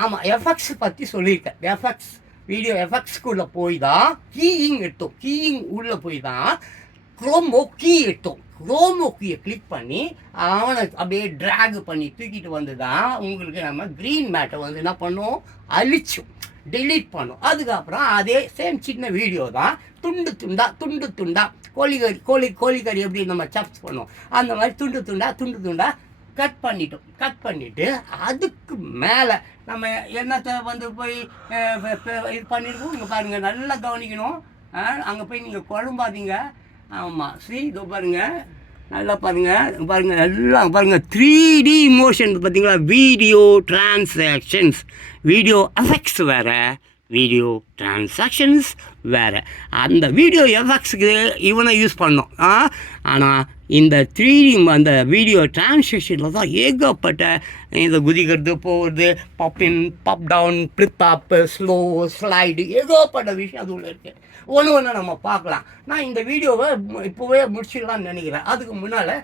ஆமாம் எஃபெக்ட்ஸ் பற்றி சொல்லியிருக்கேன். எஃபெக்ட்ஸ் வீடியோ எஃபெக்ட்ஸ்க்குள்ளே போய் தான் கீயிங் எடுத்தோம். கீயிங் உள்ளே போய் தான் க்ரோமோ கீ எடுத்தோம். க்ரோமோ கீயை கிளிக் பண்ணி அவனை அப்படியே ட்ராக் பண்ணி தூக்கிட்டு தான் உங்களுக்கு நம்ம க்ரீன் மேட்டை என்ன பண்ணோம், அழிச்சோம், டெலீட் பண்ணோம். அதுக்கப்புறம் அதே சேம் சின்ன வீடியோ தான் துண்டு துண்டா கோழிக்கறி எப்படி நம்ம சப்ஸ் பண்ணோம், அந்த மாதிரி துண்டு துண்டா கட் பண்ணிவிட்டு அதுக்கு மேலே நம்ம என்னத்தை போய் இது பண்ணியிருக்கோம். இங்கே பாருங்கள், நல்லா கவனிக்கணும். அங்கே போய் நீங்கள் குழம்பாதீங்க. ஆமாம், இதோ பாருங்கள், நல்லா பாருங்கள் எல்லாம் பாருங்கள். 3D மோஷன் பார்த்தீங்களா, வீடியோ டிரான்சாக்ஷன்ஸ், வீடியோ எஃபெக்ட்ஸ் வேறு, வீடியோ டிரான்சாக்ஷன்ஸ் வேறு. அந்த வீடியோ எஃபெக்ட்ஸுக்கு இவனை யூஸ் பண்ணோம். ஆனால் இந்த 3D அந்த வீடியோ டிரான்சாக்ஷனில் தான் ஏகப்பட்ட இந்த குதிக்கிறது போகிறது, பாப்பின், பாப் டவுன், ஃப்ளிப் அப், ஸ்லோ, ஸ்லைடு, ஏகப்பட்ட விஷயம் அது உள்ளே இருக்குது. ஒன்று நம்ம பார்க்கலாம். நான் இந்த வீடியோவை இப்போவே முடிச்சிடலாம்னு நினைக்கிறேன். அதுக்கு முன்னால்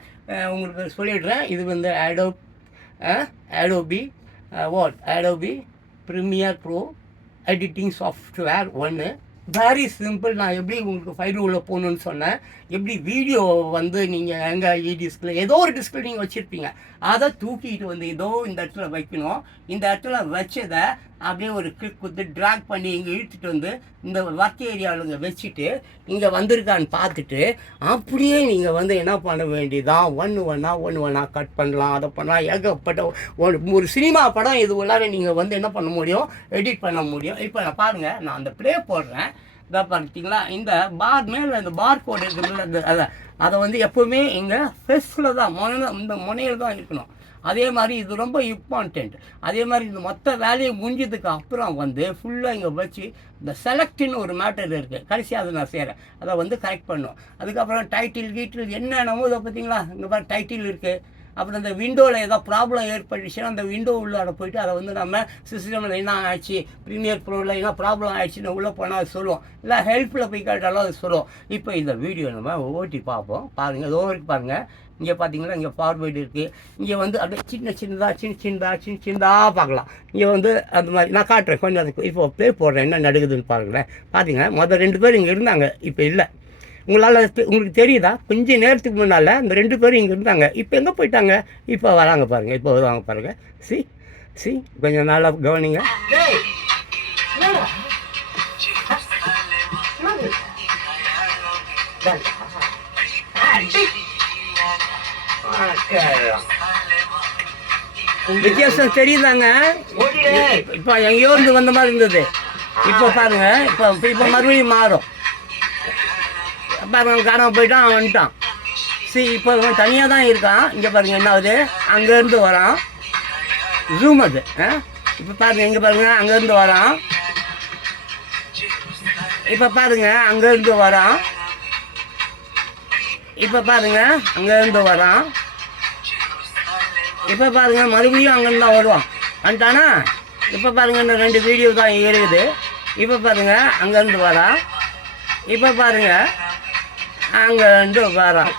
உங்களுக்கு சொல்லிடுறேன். இது Adobe Premiere Pro editing software 1. Very simple. நான் எப்படி உங்களுக்கு ஃபைல் உள்ள போகணுன்னு சொன்னேன். எப்படி வீடியோ நீங்கள் எங்கே டிஸ்பிளே ஏதோ ஒரு டிஸ்பிளே நீங்கள் வச்சுருப்பீங்க, அதை தூக்கிட்டு ஏதோ இந்த இடத்துல வைக்கணும். இந்த இடத்துல வச்சதை அப்படியே ஒரு கிளிக் கொடுத்து ட்ராக் பண்ணி இங்கே இழுத்துட்டு இந்த ஒர்க் ஏரியாவில் வச்சுட்டு இங்கே வந்திருக்கான்னு பார்த்துட்டு அப்படியே நீங்கள் என்ன பண்ண வேண்டியதான், ஒன்று கட் பண்ணலாம், அதை பண்ணலாம். ஏகப்பட்ட ஒரு சினிமா படம் இது உள்ளார நீங்கள் என்ன பண்ண முடியும், எடிட் பண்ண முடியும். இப்போ நான் பாருங்கள், நான் அந்த ப்ளே போடுறேன். இதை பார்த்தீங்களா, இந்த பார் மேலே இந்த பார் கோடு இருக்குல்ல, அதை எப்போவுமே இங்கே ஃபெஸ்டில் தான் இந்த முனையில் தான் இருக்கணும். அதே மாதிரி இது ரொம்ப இம்பார்ட்டண்ட். அதே மாதிரி இந்த மொத்த வேலையை முடிஞ்சதுக்கு அப்புறம் வந்து ஃபுல்லாக இங்கே வச்சு இந்த செலக்ட்னு ஒரு மேட்டர் இருக்குது, கடைசியாக அதை நான் செய்கிறேன், அதை வந்து கரெக்ட் பண்ணும். அதுக்கப்புறம் டைட்டில் என்னென்னமோ இதை பார்த்தீங்களா, இந்த மாதிரி டைட்டில் இருக்குது. அப்புறம் இந்த விண்டோவில் ஏதோ ப்ராப்ளம் ஏற்பட்டுச்சுன்னா அந்த விண்டோ உள்ளார போய்ட்டு அதை வந்து நம்ம சிஸ்டமில் என்ன ஆச்சு, ப்ரீமியர் ப்ரோவில் என்ன ப்ராப்ளம் ஆகிடுச்சின்னு உள்ளே போனால் அது சொல்லுவோம், இல்லை ஹெல்ப்பில் போய் கேட்டாலும் அது சொல்லுவோம். இப்போ இந்த வீடியோ நம்ம ஓட்டி பார்ப்போம். பாருங்கள், ஏதோ இருக்கு பாருங்கள். இங்கே பார்த்தீங்கன்னா இங்கே ஃபார்வேர்டு இருக்குது. இங்கே வந்து அப்படியே சின்னதாக பார்க்கலாம். இங்கே வந்து அந்த மாதிரி நான் காட்டுறேன் கொஞ்சம். அதுக்கு இப்போ ப்ளே போடுறேன், என்ன நடக்குதுன்னு பாருங்களேன். பார்த்தீங்கன்னா மொதல் 2 பேர் இங்கே இருந்தாங்க, இப்போ இல்லை. உங்களுக்கு தெரியுதா, கொஞ்சம் நேரத்துக்கு முன்னால் அந்த 2 பேரும் இங்கே இருந்தாங்க, இப்போ எங்கே போயிட்டாங்க, இப்போ வராங்க பாருங்கள், இப்போ வருவாங்க பாருங்கள். சி கொஞ்சம் நாளாக கவனிங்க. வித்தியாசம் தெரியுதாங்க? இப்போ எங்கேயோ இருந்து வந்த மாதிரி இருந்தது, இப்போ பாருங்க, இப்போ மறுபடியும் மாறும் பாருங்க. காணாமல் போயிட்டான், அவன் வந்துட்டான். இப்போ அவன் தனியாக தான் இருக்கான். இங்கே பாருங்கள் என்ன ஆகுது, அங்கேருந்து வரான், ஜூம் அது. இப்போ பாருங்கள், இங்கே பாருங்கள், அங்கேருந்து வரான். இப்போ பாருங்கள், அங்கேருந்து வரான். இப்போ பாருங்கள், அங்கேருந்து வரான். இப்போ பாருங்கள், மறுபடியும் அங்கேருந்து தான் வருவான். வந்துட்டானா? இப்போ பாருங்கள், இந்த 2 வீடியோ தான் இருக்குது. இப்போ பாருங்கள், அங்கேருந்து வரான். இப்போ பாருங்கள், அங்கேருந்து வரான்.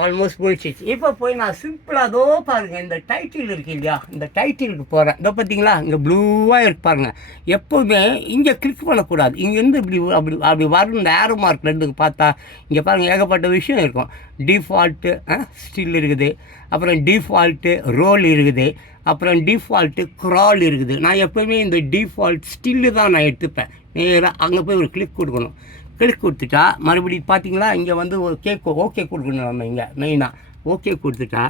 ஆல்மோஸ்ட் முடிச்சிச்சு. இப்போ போய் நான் சிம்பிளாக அதோ பாருங்கள், இந்த டைட்டில் இருக்குது இல்லையா, இந்த டைட்டிலுக்கு போகிறேன். இதோ பார்த்தீங்களா, இங்கே ப்ளூவாக இருக்கு பாருங்கள். எப்போவுமே இங்கே கிளிக் பண்ணக்கூடாது, இங்கேருந்து அப்படி வரும். இந்த ஏரோ மார்க்லேருந்து பார்த்தா இங்கே பாருங்கள், ஏகப்பட்ட விஷயம் இருக்கும். டிஃபால்ட்டு ஸ்டில் இருக்குது, அப்புறம் டிஃபால்ட்டு ரோல் இருக்குது, அப்புறம் டிஃபால்ட்டு க்ரால் இருக்குது. நான் எப்போவுமே இந்த டிஃபால்ட் ஸ்டில்லு தான் நான் எடுத்துப்பேன். நேராக அங்கே போய் ஒரு கிளிக் கொடுக்கணும். கிளிக் கொடுத்துட்டா மறுபடியும் பார்த்தீங்களா, இங்கே வந்து ஒரு ஓகே கொடுக்கணும். நம்ம இங்கே மெயினாக ஓகே கொடுத்துட்டா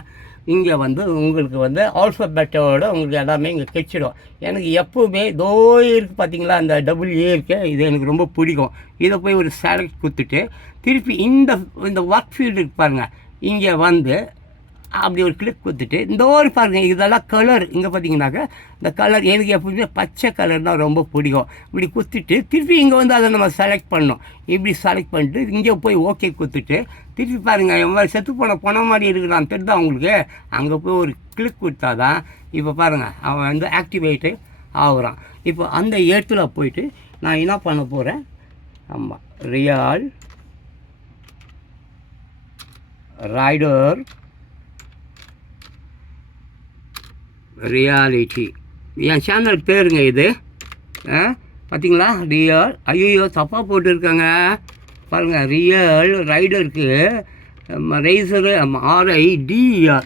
இங்கே வந்து உங்களுக்கு வந்து ஆல்ஃபபெட்டோட உங்களுக்கு எல்லாமே இங்கே கெச்சிடும். எனக்கு எப்போவுமே தோ இருக்குது பார்த்தீங்களா, அந்த WA இருக்கு, இது எனக்கு ரொம்ப பிடிக்கும். இதை போய் ஒரு செலக்ட் கொடுத்துட்டு திருப்பி இந்த ஒர்க் ஃபீல்டு இருக்கு பாருங்கள், இங்கே வந்து அப்படி ஒரு கிளிக் கொடுத்துட்டு இந்த ஒரு பாருங்கள், இதெல்லாம் கலர். இங்கே பார்த்தீங்கன்னாக்கா இந்த கலர் எனக்கு எப்போதுமே பச்சை கலர் தான் ரொம்ப பிடிக்கும். இப்படி கொடுத்துட்டு திருப்பி இங்கே வந்து அதை நம்ம செலக்ட் பண்ணணும். இப்படி செலக்ட் பண்ணிட்டு இங்கே போய் ஓகே கொடுத்துட்டு திருப்பி பாருங்கள், என் மாதிரி செத்து போன மாதிரி இருக்குதான் தெரியுதா உங்களுக்கு. அங்கே போய் ஒரு கிளிக் கொடுத்தா தான் இப்போ பாருங்கள் அவன் வந்து ஆக்டிவேட்டு ஆகுறான். இப்போ அந்த இடத்துல போயிட்டு நான் என்ன பண்ண போகிறேன், ஆமாம், ரியல் ரைடர் ரியாலிட்டி என் சேனல் பேருங்க இது. பார்த்தீங்களா, ரியல், ஐயோ தப்பாக போட்டுருக்காங்க பாருங்கள். ரியல் ரைடருக்கு ரைசரு RIDER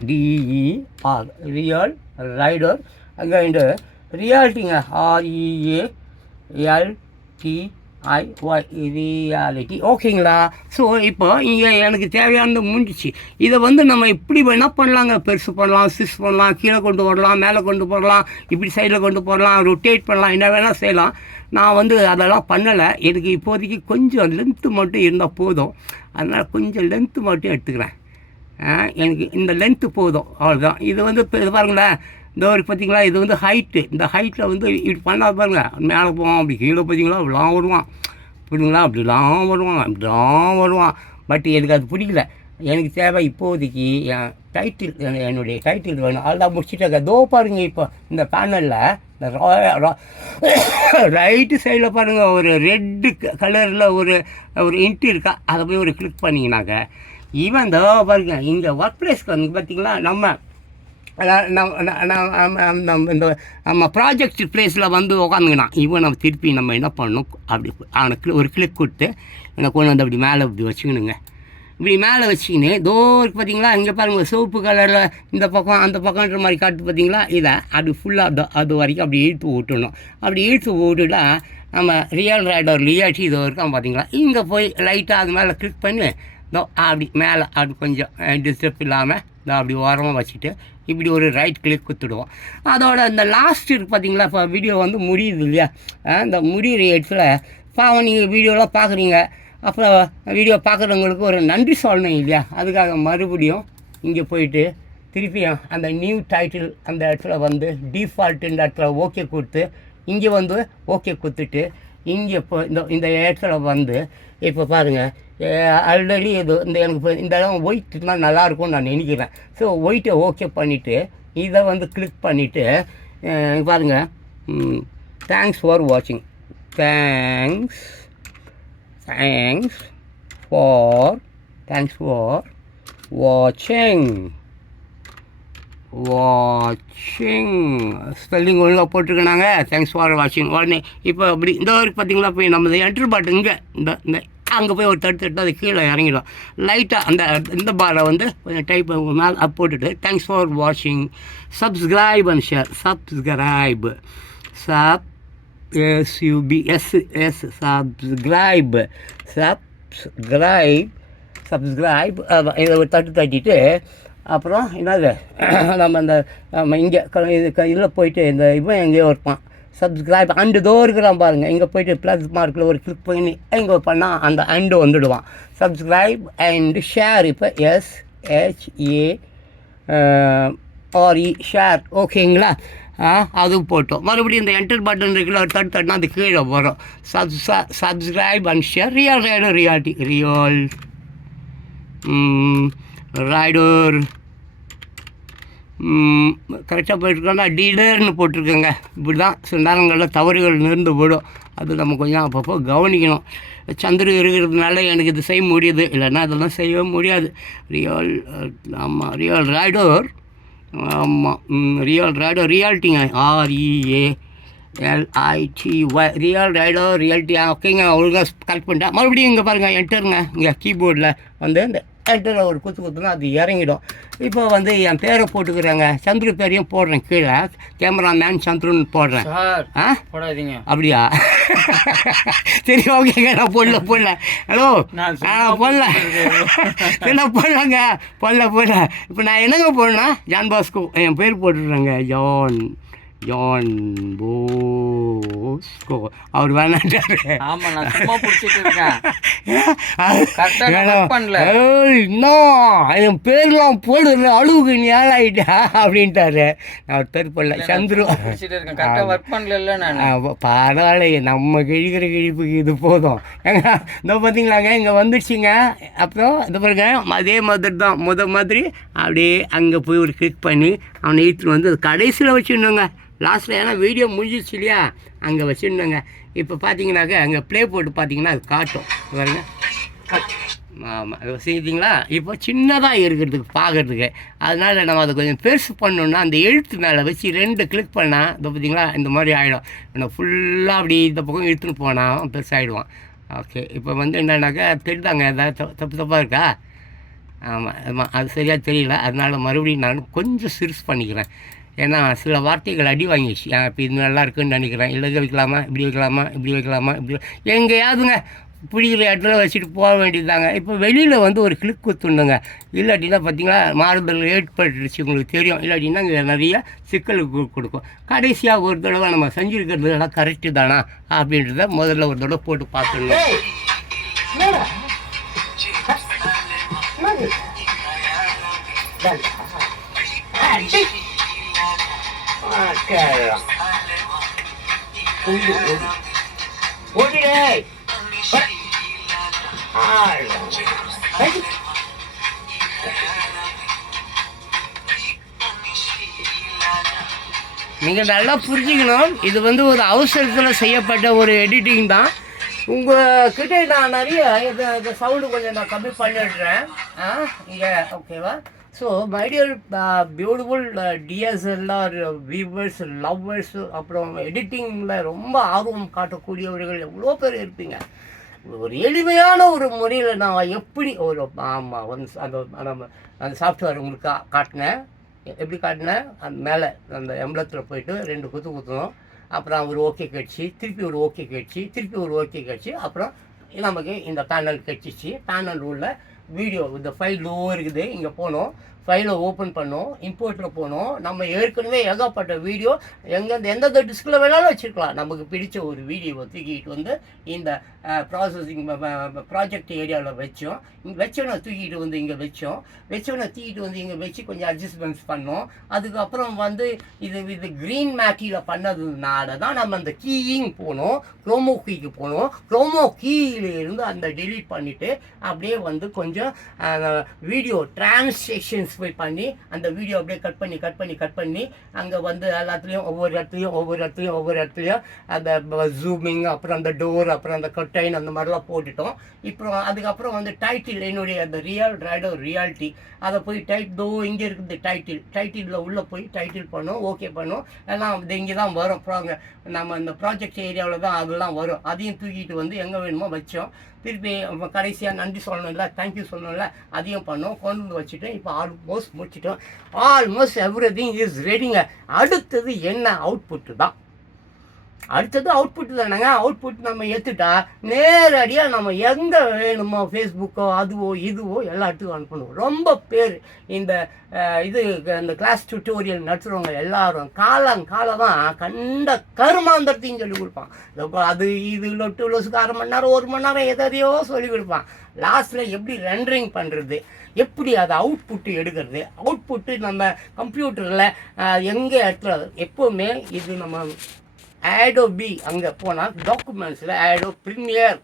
ரியல் ரைடர். அங்கே இந்த ரியாலிட்டிங்க REALTIY ரியாலிட்டி. ஓகேங்களா? ஸோ இப்போ இங்கே எனக்கு தேவையானது முடிஞ்சிச்சு. இதை வந்து நம்ம இப்படி என்ன பண்ணலாங்க, பெருசு பண்ணலாம், சிஸ் பண்ணலாம், கீழே கொண்டு வரலாம், மேலே கொண்டு போடலாம், இப்படி சைடில் கொண்டு போடலாம், ரொட்டேட் பண்ணலாம், என்ன வேணால் செய்யலாம். நான் வந்து அதெல்லாம் பண்ணலை. எனக்கு இப்போதைக்கு கொஞ்சம் லென்த்து மட்டும் இருந்தால் போதும். அதனால் கொஞ்சம் லென்த்து மட்டும் எடுத்துக்கிறேன். எனக்கு இந்த லென்த்து போதும், அவ்வளோதான். இது வந்து இப்போ இது பாருங்களேன், இந்த ஒரு பார்த்தீங்களா, இது வந்து ஹைட்டு. இந்த ஹைட்டில் வந்து இப்படி பண்ணால் பாருங்கள், மேலே போவான், அப்படி கீழே பார்த்தீங்களா அப்படிலாம் வருவான், புரியுங்களா, அப்படிலாம் வருவான். பட் எனக்கு அது பிடிக்கல. எனக்கு தேவை இப்போதைக்கு என் டைட்டில், என்னுடைய டைட்டில் வேணும். அதெல்லாம் முடிச்சுட்டாங்க. தோ பாருங்கள், இப்போ இந்த பேனலில் இந்த ரைட்டு சைடில் பாருங்கள், ஒரு ரெட்டு கலரில் ஒரு இன்ட்டு இருக்கா, அதை போய் ஒரு கிளிக் பண்ணிங்கனாக்க ஈவன் தோ பாருங்கள், இங்கே ஒர்க் பிளேஸ்க்கு வந்து பார்த்திங்களா, இந்த நம்ம ப்ராஜெக்ட் பிளேஸில் வந்து உட்காந்துங்கண்ணா இவன் நம்ம திருப்பி நம்ம என்ன பண்ணணும், அப்படி அவனுக்கு ஒரு கிளிக் கொடுத்து என்னை கொண்டு வந்து அப்படி மேலே இப்படி வச்சுக்கணுங்க. இப்படி மேலே வச்சுக்கின்னு தோருக்கு பார்த்தீங்களா, இங்கே பாருங்கள் சிவப்பு கலரில் இந்த பக்கம் அந்த பக்கம்ன்ற மாதிரி காட்டு பார்த்தீங்களா, இதை அப்படி ஃபுல்லாக அது வரைக்கும் அப்படி இழுத்து விட்டுணும். அப்படி இழுத்து விட்டுட்டா நம்ம ரியல் ரைடர் ரியாலிட்டி இது வரைக்கும் பார்த்தீங்களா, இங்கே போய் லைட்டாக அது மேலே கிளிக் பண்ணி இதோ அப்படி மேலே அப்படி கொஞ்சம் டிஸ்டர்ப் இல்லாமல் இதோ அப்படி ஓரமாக வச்சுட்டு இப்படி ஒரு ரைட் கிளிக் கொடுத்துடுவோம். அதோட இந்த லாஸ்ட் இருக்குது பார்த்தீங்களா, இப்போ வீடியோ வந்து முடியுது இல்லையா, இந்த முடிகிற இடத்துல பாவம் நீங்கள் வீடியோலாம் பார்க்குறீங்க, அப்புறம் வீடியோ பார்க்குறவங்களுக்கு ஒரு நன்றி சொல்லணும் இல்லையா, அதுக்காக மறுபடியும் இங்கே போயிட்டு திருப்பியும் அந்த நியூ டைட்டில் அந்த இடத்துல வந்து டிஃபால்ட்டுன்ற இடத்துல ஓகே கொடுத்து இங்கே வந்து ஓகே கொடுத்துட்டு இங்கே இப்போ இந்த இடத்துல வந்து இப்போ பாருங்கள் ஆல்ரெடி இது இந்த எனக்கு இப்போ இந்த இடம் ஒயிட் தான் நல்லாயிருக்கும்னு நான் நினைக்கிறேன். ஸோ ஒயிட்டை ஓகே பண்ணிவிட்டு இதை வந்து கிளிக் பண்ணிவிட்டு பாருங்கள் தேங்க்ஸ் ஃபார் வாட்சிங், தேங்க்ஸ் ஃபார் வாட்சிங் ஸ்பெல்லிங் ஒழுங்காக போட்டிருக்கேனாங்க. தேங்க்ஸ் ஃபார் வாட்சிங். உடனே இப்போ அப்படி இந்த வரைக்கும் பார்த்தீங்களா போய் நம்ம என்ட்ரு பாட்டு இங்கே இந்த அங்கே போய் ஒரு தடுத்துட்டு அது கீழே இறங்கிடும். லைட்டாக இந்த பாரை வந்து கொஞ்சம் டைப் மேலே போட்டுட்டு தேங்க்ஸ் ஃபார் வாட்சிங், subscribe and share. Subscribe subscribe இதை ஒரு தட்டிட்டு அப்புறம் என்னது நம்ம இங்கே இதில் போயிட்டு இந்த இவன் எங்கேயோ இருப்பான் சப்ஸ்கிரைப் அண்டு தோ இருக்கிறான் பாருங்கள். இங்கே போய்ட்டு ப்ளஸ் மார்க்கில் ஒரு கிளிக் பண்ணி இங்கே பண்ணால் அந்த அண்டு வந்துடுவான். Subscribe and share. இப்போ SHARE ஷேர். ஓகேங்களா? அதுவும் போட்டோம். மறுபடியும் இந்த என்டர் பட்டன் இருக்குல்ல ஒரு தட்டுனா அது கீழே வரும். Subscribe and share. Real rider கரெக்டாக போயிட்டுருக்கோன்னா டீடர்னு போட்டிருக்கேங்க. இப்படி தான் சில நேரங்களில் தவறுகள் நேர்ந்து போயிடும். அது நம்ம கொஞ்சம் அப்பப்போ கவனிக்கணும். சந்திர இருக்கிறதுனால எனக்கு இது செய்ய முடியுது, இல்லைன்னா அதெல்லாம் செய்யவே முடியாது. Real rider. ஆமாம், ரியல் ரைடர் ரியாலிட்டிங்க. REALITY real rider reality. ஓகேங்க, ஒழுங்காக கரெக்ட் பண்ணிட்டேன். மறுபடியும் இங்கே பாருங்கள் என்டருங்க. இங்கே கீபோர்டில் வந்து இந்த என்டரில் ஒரு குத்துனா அது இறங்கிடும். இப்போ வந்து என் பேரை போட்டுக்கிறேங்க, சந்துரு பேரையும் போடுறேன் கீழே. கேமராமேன் சந்துருன்னு போடுறேன். போடாதீங்க. அப்படியா? சரி, ஓகேங்க, நான் போடல. ஹலோ, போடல. நான் போடலங்க, போடல. இப்போ நான் என்னங்க போடணும்? ஜான் பாஸ்கோ என் பேர் போட்டுடுறேங்க. John Bosco. அவர் வேணான்றாரு. ஆமாம், நான் சும்மா பிடிச்சிட்டு இருக்கேன். என் பேர்லாம் போடுற அளவுக்கு நீ ஆளாயிட்டா அப்படின்ட்டாரு. நான் ஒரு பேர் போடல, சந்துரு. ஒர்க் பண்ணல நான். பரவாயில்ல, நம்ம கிழிக்கிற கிழிப்புக்கு இது போதும். ஏங்க இந்த பார்த்தீங்களாங்க, இங்கே வந்துடுச்சிங்க. அப்புறம் இந்த பாருங்க, அதே மாதிரி தான் மாதிரி அப்படியே அங்கே போய் ஒரு கிளிக் பண்ணி அவனை இழுத்துட்டு வந்து கடைசியில் வச்சுருந்தோங்க. லாஸ்ட்டில் ஏன்னா வீடியோ முடிஞ்சிச்சு இல்லையா, அங்கே வச்சுருந்தோங்க. இப்போ பார்த்தீங்கன்னாக்க அங்கே ப்ளே போட்டு பார்த்தீங்கன்னா அது காட்டும் பாருங்க. ஆமாம், அது செஞ்சிங்களா? இப்போ சின்னதாக இருக்கிறதுக்கு பார்க்குறதுக்கு, அதனால் நம்ம அதை கொஞ்சம் பெருசு பண்ணோன்னா அந்த எழுத்து மேலே வச்சு 2 கிளிக் பண்ணால் இப்போ பார்த்தீங்களா இந்த மாதிரி ஆகிடும். நம்ம ஃபுல்லாக அப்படி இந்த பக்கம் இழுத்துன்னு போனால் பெருசாகிடுவான். ஓகே, இப்போ வந்து என்னன்னாக்கா தெரியுதாங்க, ஏதாவது தப்பாக இருக்கா? ஆமாம், அது சரியாக தெரியல. அதனால் மறுபடியும் நான் கொஞ்சம் சிறுசு பண்ணிக்கிறேன். ஏன்னா சில வார்த்தைகள் அடி வாங்கிடுச்சு. இப்போ இது நல்லா இருக்குன்னு நினைக்கிறேன். இலக வைக்கலாமா, இப்படி வைக்கலாமா, இப்படி எங்கேயாவதுங்க பிடிக்கிற இடத்துல வச்சுட்டு போக வேண்டியதுதாங்க. இப்போ வெளியில் வந்து ஒரு கிளிக் குத்துணுங்க. இல்லாட்டினா பார்த்தீங்களா மாறுதல் ஏற்பட்டுருச்சு, உங்களுக்கு தெரியும். இல்லாட்டினா இங்கே நிறைய சிக்கலுக்கு கொடுக்கும். கடைசியாக ஒரு தடவை நம்ம செஞ்சுருக்கிறது எல்லாம் கரெக்டு தானா அப்படின்றத முதல்ல ஒரு தடவை போட்டு பார்த்துடணும். நீங்கள் நல்லா புரிஞ்சுக்கணும், இது வந்து ஒரு அவசரத்தில் செய்யப்பட்ட ஒரு எடிட்டிங் தான். உங்கள்கிட்ட நான் நிறைய இந்த சவுண்டு கொஞ்சம் நான் கம்மி பண்ணிடுறேன் இங்கே, ஓகேவா? So my dear beautiful DSLR viewers, lovers, அப்புறம் எடிட்டிங்கில் ரொம்ப ஆர்வம் காட்டக்கூடியவர்கள் எவ்வளோ பேர் இருப்பீங்க. ஒரு எளிமையான ஒரு முறையில் நான் எப்படி ஒரு அந்த சாஃப்ட்வேர் உங்களுக்கு காட்டினேன். எப்படி காட்டினேன்? அந்த மேலே அந்த எம்பளத்தில் போய்ட்டு 2 குத்தணும். அப்புறம் ஒரு ஓகே கிடச்சி, திருப்பி ஒரு ஓகே கிடச்சி, அப்புறம் நமக்கு இந்த பேனல் கிடச்சிச்சு. பேனல் உள்ள வீடியோ இந்த ஃபைல் லோ இருக்குது. இங்கே போனோம், ஃபைலை ஓப்பன் பண்ணோம், இம்போர்ட்டில் போனோம். நம்ம ஏற்கனவே ஏகப்பட்ட வீடியோ எந்தெந்த டிஸ்கில் வேணாலும் வச்சுருக்கலாம். நமக்கு பிடிச்ச ஒரு வீடியோவை தூக்கிட்டு வந்து இந்த ப்ராசஸிங் ப்ராஜெக்ட் ஏரியாவில் வச்சோன்னா தூக்கிட்டு வந்து இங்கே வச்சோன்னா தூக்கிட்டு வந்து இங்கே வச்சு கொஞ்சம் அட்ஜஸ்ட்மெண்ட்ஸ் பண்ணோம். அதுக்கப்புறம் வந்து இது க்ரீன் மேட்டியில் பண்ணதுனால தான் நம்ம அந்த கீயிங் போனோம், க்ரோமோ கீக்கு போனோம். க்ரோமோ கீயிலிருந்து அந்த டெலீட் பண்ணிவிட்டு அப்படியே வந்து கொஞ்சம் வீடியோ டிரான்ஸ்லேஷன்ஸ் போய் பண்ணி அந்த வீடியோ அப்படியே கட் பண்ணி அங்கே வந்து எல்லாத்துலேயும் ஒவ்வொரு இடத்துலையும் அந்த ஜூமிங், அப்புறம் அந்த டோர், அப்புறம் அந்த கர்டைன், அந்த மாதிரிலாம் போட்டுட்டோம். இப்போ அதுக்கப்புறம் வந்து டைட்டில், என்னுடைய அந்த ரியாலிட்டி அதை போய் இங்கே இருக்குது டைட்டிலில் உள்ளே போய் டைட்டில் பண்ணோம், ஓகே பண்ணோம். எல்லாம் இங்கே தான் வரும், நம்ம அந்த ப்ராஜெக்ட் ஏரியாவில் தான் அதெல்லாம் வரும். அதையும் தூக்கிட்டு வந்து எங்கே வேணுமோ வச்சோம். திருப்பி கடைசியாக நன்றி சொல்லணும்ல, தேங்க்யூ சொல்லணும்ல, அதையும் பண்ணோம். கொண்டு வந்து வச்சுட்டு இப்போ ஆல்மோஸ்ட் முடிச்சிட்டோம். ஆல்மோஸ்ட் எவ்ரிதிங் இஸ் ரெடிங்க. அடுத்தது என்ன? அவுட்புட்டு தான். அடுத்தது அவுட்புட் தானேங்க. அவுட்புட் நம்ம எடுத்துட்டா நேரடியாக நம்ம எங்கே வேணுமோ ஃபேஸ்புக்கோ அதுவோ இதுவோ எல்லா இடத்துக்கும் அனுப்பணும். ரொம்ப பேர் இந்த இந்த கிளாஸ் டியூட்டோரியல் நடத்துகிறவங்க எல்லாரும் காலமாக கண்ட கருமாந்திரத்தையும் சொல்லிக் கொடுப்பான். அது இது லொசுக்கு 1/2 மணி நேரம் 1 மணி நேரம் எதையோ சொல்லிக் கொடுப்பான். லாஸ்ட்டில் எப்படி ரெண்டரிங் பண்ணுறது, எப்படி அதை அவுட்புட்டு எடுக்கிறது, அவுட்புட்டு நம்ம கம்ப்யூட்டரில் எங்கே இடத்துல எப்போவுமே இது நம்ம ஆடோபி அங்கே போனால் டாக்குமெண்ட்ஸில் ப்ரீமியர்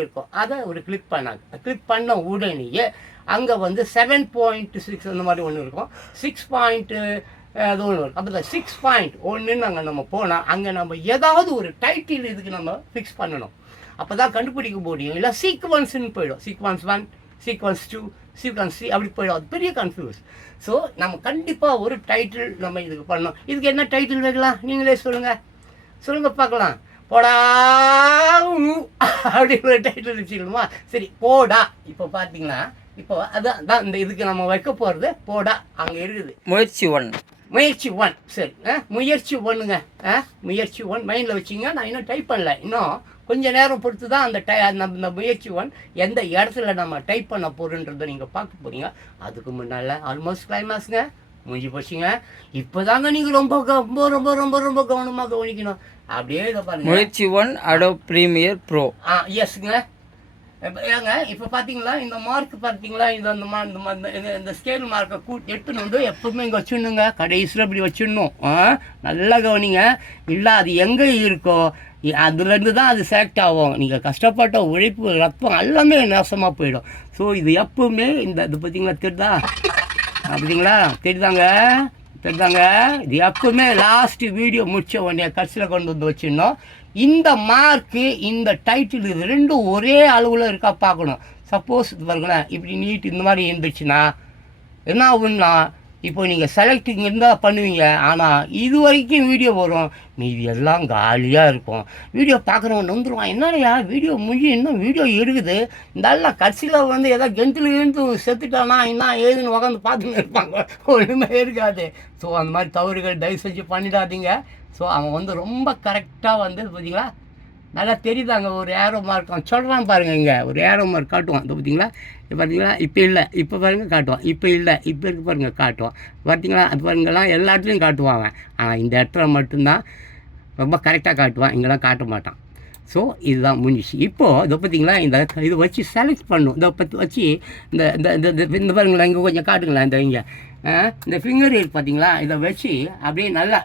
இருக்கும். அதை ஒரு கிளிக் பண்ண உடனேயே அங்கே வந்து 7.6 அந்த மாதிரி ஒன்று இருக்கும், 6. அது ஒன்று வரும். அப்போ 6.1 அங்கே நம்ம போனால் அங்கே நம்ம ஏதாவது ஒரு டைட்டில் இதுக்கு நம்ம ஃபிக்ஸ் பண்ணணும். அப்போ தான் கண்டுபிடிக்க முடியும். இல்லை சீக்வன்ஸ்ன்னு போயிடும், சீக்வன்ஸ் 1, சீக்வன்ஸ் 2, சீக்வன்ஸ் 3 அப்படி போயிடும். அது பெரிய கன்ஃபியூஸ். ஸோ நம்ம கண்டிப்பாக ஒரு டைட்டில் நம்ம இதுக்கு பண்ணோம். இதுக்கு என்ன டைட்டில் வைக்கலாம் நீங்களே சொல்லுங்கள் பார்க்கலாம். போடா அப்படின்னு ஒரு டைட்டில் வச்சுக்கணுமா? சரி, போடா. இப்போ பார்த்தீங்கன்னா இப்போ அதான் இந்த இதுக்கு நம்ம வைக்க போகிறது போடா. அங்கே இருக்குது முயற்சி 1. சரி, முயற்சி 1ங்க. முயற்சி 1 மைண்டில் வச்சிங்க. நான் இன்னும் டைப் பண்ணல. இன்னும் கொஞ்சம் நேரம் பொறுத்து தான் அந்த முயற்சி 1 எந்த இடத்துல நம்ம டைப் பண்ண போகிறோன்றதை நீங்கள் பார்க்க போகிறீங்க. அதுக்கு முன்னால் ஆல்மோஸ்ட் கிளைமாக்ஸுங்க முடிஞ்சு போச்சுங்க. இப்போ தாங்க நீங்கள் ரொம்ப கவனமாக கவனிக்கணும். அப்படியே இதை பாருங்க. முயற்சி 1 அடோப் பிரீமியர் ப்ரோ. எஸ்ங்க. ஏங்க இப்போ பார்த்தீங்களா இந்த மார்க் பார்த்தீங்களா, இந்த ஸ்கேல் மார்க்கை எடுத்துன்னு வந்து எப்பவுமே இங்கே வச்சுடணுங்க. கடைசியில் இப்படி வச்சிடணும். நல்லா கவனிங்க. இல்லை அது எங்கே இருக்கோ அதுலேருந்து தான் அது செலக்ட் ஆகும். நீங்கள் கஷ்டப்பட்ட உழைப்பு ரத்தம் எல்லாமே நாசமாக போயிடும். ஸோ இது எப்பவுமே இது பார்த்தீங்களா தெரியுதாங்க இது எப்பவுமே லாஸ்ட்டு வீடியோ முடிச்ச உடனே கடைசியில் கொண்டு வந்து வச்சிடணும். இந்த மார்க்கு இந்த டைட்டில் இது ரெண்டும் ஒரே அளவில் இருக்கா பார்க்கணும். சப்போஸ் இது பாருங்களேன், இப்படி நீட் இந்த மாதிரி இருந்துச்சுன்னா என்ன ஆகுன்னா, இப்போ நீங்கள் செலக்டிங் இருந்தால் பண்ணுவீங்க. ஆனால் இது வரைக்கும் வீடியோ வரும், மீதி எல்லாம் காலியாக இருக்கும். வீடியோ பார்க்குறவங்க நொந்துருவான், என்னடையா வீடியோ இன்னும் வீடியோ இருக்குது, இந்த எல்லாம் கடைசியில் வந்து ஏதாவது கெந்தில் செத்துட்டானா என்ன ஏதுன்னு உட்காந்து பார்த்துன்னு இருப்பாங்க. ஒன்றுமே இருக்காது. ஸோ அந்த மாதிரி தவறுகள் தயவு செஞ்சு பண்ணிடாதீங்க. ஸோ அவன் வந்து ரொம்ப கரெக்டாக வந்து பார்த்தீங்களா நல்லா தெரியுதாங்க. ஒரு ஏரோ மார்க் அவன் சொல்கிறான் பாருங்கள், இங்கே ஒரு ஏரோ மார்க் காட்டுவான். இது பார்த்தீங்களா இப்போ இல்லை, இப்போ பாருங்கள் காட்டுவான், இப்போ இல்லை, இப்போ இருக்கு பாருங்கள் காட்டுவான். பார்த்தீங்களா அது பாருங்கள்லாம் எல்லா இடத்துலையும் காட்டுவான் அவன். ஆனால் இந்த இடத்துல மட்டும்தான் ரொம்ப கரெக்டாக காட்டுவான், இங்கெல்லாம் காட்ட மாட்டான். ஸோ இதுதான் முடிஞ்சிச்சு. இப்போது இதை பார்த்தீங்களா இது வச்சு செலக்ட் பண்ணும். இதை பற்றி வச்சு இந்த பாருங்களா இங்கே கொஞ்சம் காட்டுங்களேன். இந்த ஃபிங்கர் இருக்கு பார்த்தீங்களா, இதை வச்சு அப்படியே நல்லா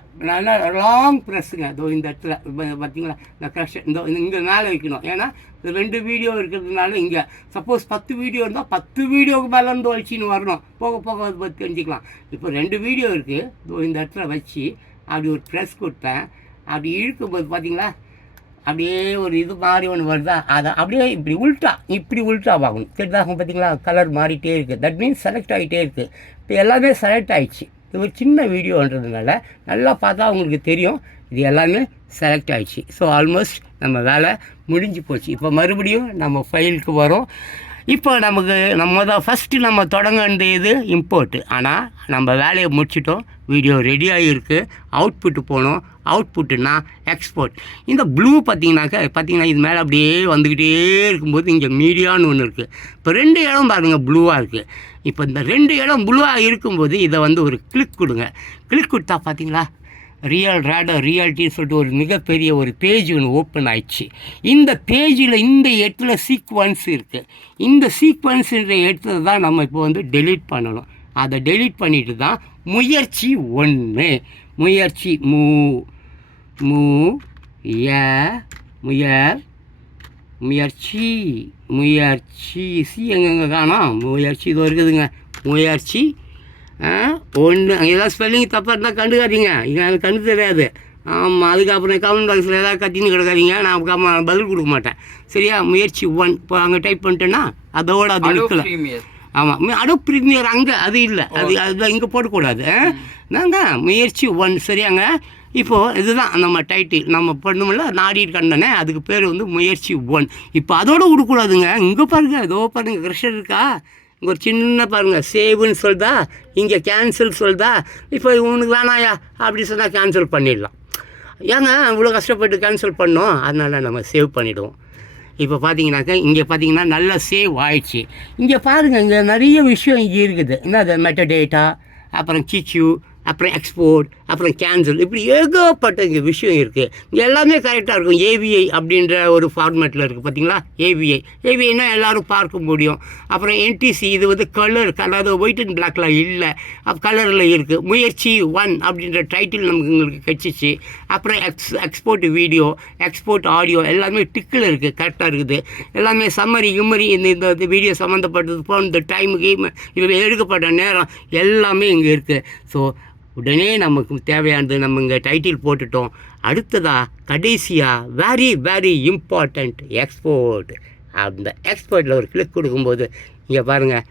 லாங் ப்ரெஸ்ஸுங்க. இந்த இடத்துல பார்த்தீங்களா இந்த க்ரஷ் இங்கே மேலே வைக்கணும். ஏன்னா இந்த 2 வீடியோ இருக்கிறதுனால இங்கே சப்போஸ் 10 வீடியோ இருந்தால் 10 வீடியோவுக்கு மேலே இருந்து வச்சுன்னு வரணும். போக அதை பற்றி தெரிஞ்சுக்கலாம். இப்போ 2 வீடியோ இருக்குது. இந்த இடத்துல வச்சு அப்படி ஒரு ப்ரெஸ் கொடுத்தேன். அப்படி இழுக்கும்போது பார்த்தீங்களா அப்படியே ஒரு இது மாதிரி ஒன்று வருதா, அதை அப்படியே இப்படி உல்ட்டா பார்க்கணும். தெரியுதாகும் பார்த்தீங்களா, கலர் மாறிட்டே இருக்குது. தட் மீன்ஸ் செலக்ட் ஆகிட்டே இருக்குது. இப்போ எல்லாமே செலக்ட் ஆகிடுச்சு. இது ஒரு சின்ன வீடியோன்றதுனால நல்லா பார்த்தா உங்களுக்கு தெரியும் இது எல்லாமே செலக்ட் ஆகிடுச்சு. ஸோ ஆல்மோஸ்ட் நம்ம வேலை முடிஞ்சு போச்சு. இப்போ மறுபடியும் நம்ம ஃபைலுக்கு வரோம். இப்போ நமக்கு தான் ஃபஸ்ட்டு நம்ம தொடங்க வேண்டியது இம்போர்ட்டு. ஆனால் நம்ம வேலையை முடிச்சிட்டோம், வீடியோ ரெடியாக இருக்குது, அவுட்புட்டு போகணும். அவுட்புட்டுன்னா எக்ஸ்போர்ட். இந்த ப்ளூ பார்த்தீங்கன்னா இது மேலே அப்படியே வந்துக்கிட்டே இருக்கும்போது இங்கே மீடியான்னு ஒன்று இருக்குது. இப்போ 2 இடம் பாருங்கள் ப்ளூவாக இருக்குது. இப்போ இந்த 2 இடம் ப்ளூவாக இருக்கும்போது இதை வந்து ஒரு கிளிக் கொடுங்க. கிளிக் கொடுத்தா பார்த்தீங்களா ரியாலிட்டின்னு சொல்லிட்டு ஒரு மிகப்பெரிய ஒரு பேஜ் ஒன்று ஓப்பன் ஆயிடுச்சு. இந்த பேஜில் இந்த இடத்துல சீக்வன்ஸ் இருக்குது. இந்த சீக்வன்ஸுன்ற இடத்துல தான் நம்ம இப்போ வந்து டெலீட் பண்ணணும். அதை டெலீட் பண்ணிட்டு தான் முயற்சி 1 முயற்சி முயற்சி சி எங்கெங்கே காணோம்? முயற்சி இது இருக்குதுங்க. முயற்சி 1. அங்கே ஏதாவது ஸ்பெல்லிங் தப்பாக இருந்தால் கண்டுக்காதீங்க, இங்கே எனக்கு கண்டு தெரியாது. ஆமாம், அதுக்கப்புறம் கமெண்ட் பாக்ஸில் ஏதாவது கத்தின்னு கிடக்காதீங்க, நான் பதில் கொடுக்க மாட்டேன். சரியா? முயற்சி 1 இப்போ அங்கே டைப் பண்ணிட்டேன்னா அதோட அது நிற்கல. ஆமாம், அடோப் ப்ரீமியர் அங்கே அது இல்லை, அதுதான் இங்கே போடக்கூடாது. நாங்கள் முயற்சி 1 சரியாங்க. இப்போது இதுதான் நம்ம டைட்டில் நம்ம பண்ணுமில்ல நாடிட்டு கண்டனே, அதுக்கு பேர் வந்து முயற்சி 1. இப்போ அதோடு விடக்கூடாதுங்க. இங்கே பாருங்கள், ஏதோ பாருங்கள் க்ரெஷர் இருக்கா, இங்கே ஒரு சின்ன பாருங்கள் சேவுன்னு சொல்லுதா, இங்கே கேன்சல் சொல்லுதா. இப்போ உனக்கு வேணாயா அப்படி சொன்னால் கேன்சல் பண்ணிடலாம். ஏங்க இவ்வளோ கஷ்டப்பட்டு கேன்சல் பண்ணோம், அதனால் நம்ம சேவ் பண்ணிவிடுவோம். இப்போ பார்த்தீங்கன்னாக்கா இங்கே பார்த்தீங்கன்னா நல்லா சேவ் ஆயிடுச்சு. இங்கே பாருங்கள், இங்கே நிறைய விஷயம் இங்கே இருக்குது. என்னது மெட்டடேட்டா, அப்புறம் கிக்யூ, அப்புறம் எக்ஸ்போர்ட், அப்புறம் கேன்சல், இப்படி ஏகப்பட்ட இங்கே விஷயம் இருக்குது. இங்கே எல்லாமே கரெக்டாக இருக்கும். ஏவிஐ அப்படின்ற ஒரு ஃபார்மேட்டில் இருக்குது பார்த்தீங்களா. ஏவிஐனா எல்லோரும் பார்க்க முடியும். அப்புறம் என்டிசி இது வந்து கலர் அதாவது ஒயிட் அண்ட் பிளாக்ல இல்லை, கலரில் இருக்குது. முயற்சி 1 அப்படின்ற டைட்டில் உங்களுக்கு கிடச்சிச்சு. அப்புறம் எக்ஸ்போர்ட் வீடியோ, எக்ஸ்போர்ட் ஆடியோ எல்லாமே டிக்கில் இருக்குது, கரெக்டாக இருக்குது. எல்லாமே சம்மரி இந்த வீடியோ சம்மந்தப்பட்டது போன இந்த டைமுக்கு இது எடுக்கப்பட்ட நேரம் எல்லாமே இங்கே இருக்குது. ஸோ உடனே நமக்கு தேவையானது நம்ம இங்கே டைட்டில் போட்டுட்டோம். அடுத்ததாக கடைசியாக வெரி இம்பார்ட்டண்ட் எக்ஸ்போர்ட். அந்த எக்ஸ்போர்ட்டில் ஒரு கிளிக் கொடுக்கும்போது இங்கே பாருங்கள்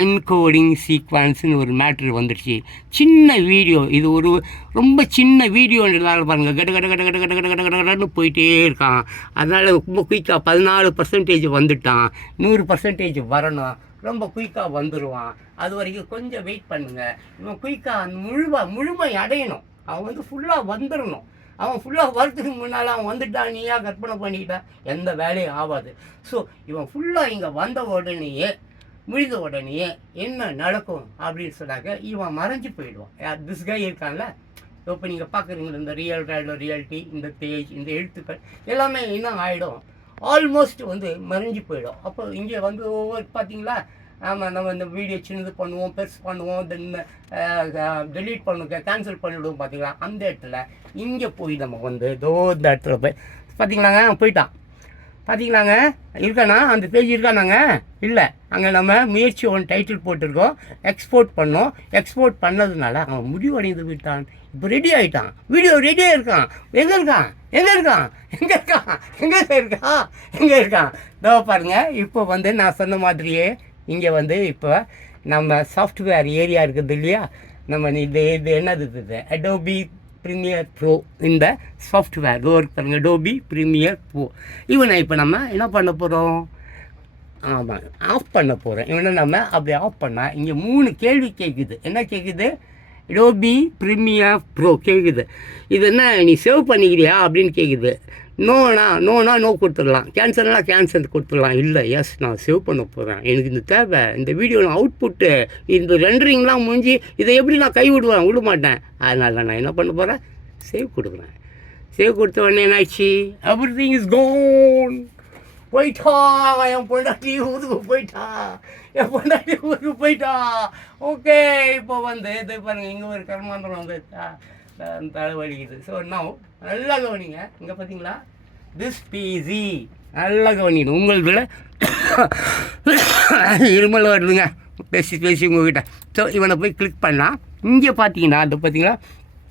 என்கோடிங் சீக்வன்ஸ்னு ஒரு மேட்ரு வந்துடுச்சு. சின்ன வீடியோ, இது ஒரு ரொம்ப சின்ன வீடியோன்றதால பாருங்கள் கடன்னு போயிட்டே இருக்கான். அதனால் ரொம்ப குயிக்காக 14% வந்துட்டான். 100% வரணும், ரொம்ப குயிக்காக வந்துடுவான். அது வரைக்கும் கொஞ்சம் வெயிட் பண்ணுங்கள். இவன் குயிக்காக அந்த முழுமை அடையணும். அவன் வந்து ஃபுல்லாக வந்துடணும். அவன் ஃபுல்லாக வரத்துக்கு முன்னால் அவன் வந்துட்டான், நீயா கற்பனை பண்ணிக்கிட்டா எந்த வேலையும் ஆகாது. ஸோ இவன் ஃபுல்லாக இங்கே வந்த உடனேயே முடிந்த உடனேயே என்ன நடக்கும் அப்படின்னு சொன்னாக்க இவன் மறைஞ்சு போயிடுவான். திஸ் கை இருக்கான்ல, இப்போ நீங்கள் பார்க்குறீங்க இந்த ரியாலிட்டி, இந்த பேஜ், இந்த எழுத்துக்கள் எல்லாமே என்ன ஆகிடும், ஆல்மோஸ்ட் வந்து மறைஞ்சு போயிடும். அப்போ இங்கே வந்து ஒவ்வொரு பார்த்தீங்களா, ஆமாம் நம்ம இந்த வீடியோ சின்னது பண்ணுவோம், பெருசு பண்ணுவோம், தென் டெலீட் பண்ணுங்க, கேன்சல் பண்ணிவிடுவோம் பார்த்தீங்களா. அந்த இடத்துல இங்கே போய் நம்ம வந்து இந்த இடத்துல போய் பார்த்தீங்களாங்க போயிட்டான். பார்த்தீங்களாங்க இருக்கானா, அந்த பேஜ் இருக்கானாங்க இல்லை. அங்கே நம்ம முயற்சி 1 டைட்டில் போட்டிருக்கோம், எக்ஸ்போர்ட் பண்ணோம். எக்ஸ்போர்ட் பண்ணதுனால அவன் முடிவடைந்து விட்டான். இப்போ ரெடி ஆகிட்டான், வீடியோ ரெடியாக இருக்கான். எங்கே இருக்கான் இதோ பாருங்கள். இப்போ வந்து நான் சொன்ன மாதிரியே இங்கே வந்து இப்போ நம்ம சாஃப்ட்வேர் ஏரியா இருக்குது இல்லையா, நம்ம இது என்னது இது அடோபி ப்ரீமியர் ப்ரோ. இந்த சாஃப்ட்வேர் பாருங்க, அடோபி ப்ரீமியர் ப்ரோ. இவனை இப்போ நம்ம என்ன பண்ண போகிறோம், ஆமாம் ஆஃப் பண்ண போகிறோம். இவனை நம்ம அப்படி ஆஃப் பண்ணால் இங்கே 3 கேள்வி கேட்குது. என்ன கேட்குது, அடோபி ப்ரீமியர் ப்ரோ கேட்குது. இது என்ன நீ சேவ் பண்ணிக்கிறியா அப்படின்னு கேட்குது. நோனா நோ கொடுத்துடலாம், கேன்சல் கொடுத்துடலாம். இல்லை எஸ் நான் சேவ் பண்ண போகிறேன், எனக்கு இந்த தேவை, இந்த வீடியோ அவுட்புட்டு இந்த ரெண்டரிங்லாம் முடிஞ்சு இதை எப்படி நான் விட மாட்டேன். அதனால் நான் என்ன பண்ண போகிறேன், சேவ் கொடுக்குறேன். சேவ் கொடுத்த உடனே என்னாச்சு, எவ்ரிதிங் இஸ் கோன். போயிட்டா என் பொண்டாட்டி ஊருக்கு போயிட்டா. ஓகே, இப்போ வந்து இது பாருங்கள், இங்கே ஒரு கர்மாந்திரம் வந்து தலை வலிக்குது. ஸோ நான் நல்லா கவனிங்க, இங்கே பார்த்தீங்களா திஸ் பிசி நல்லா கவனிக்கணும். உங்களதில் இருமல் வருதுங்க பேசி உங்ககிட்ட. ஸோ இவனை போய் கிளிக் பண்ணால் இங்கே பார்த்தீங்கன்னா அது பார்த்தீங்களா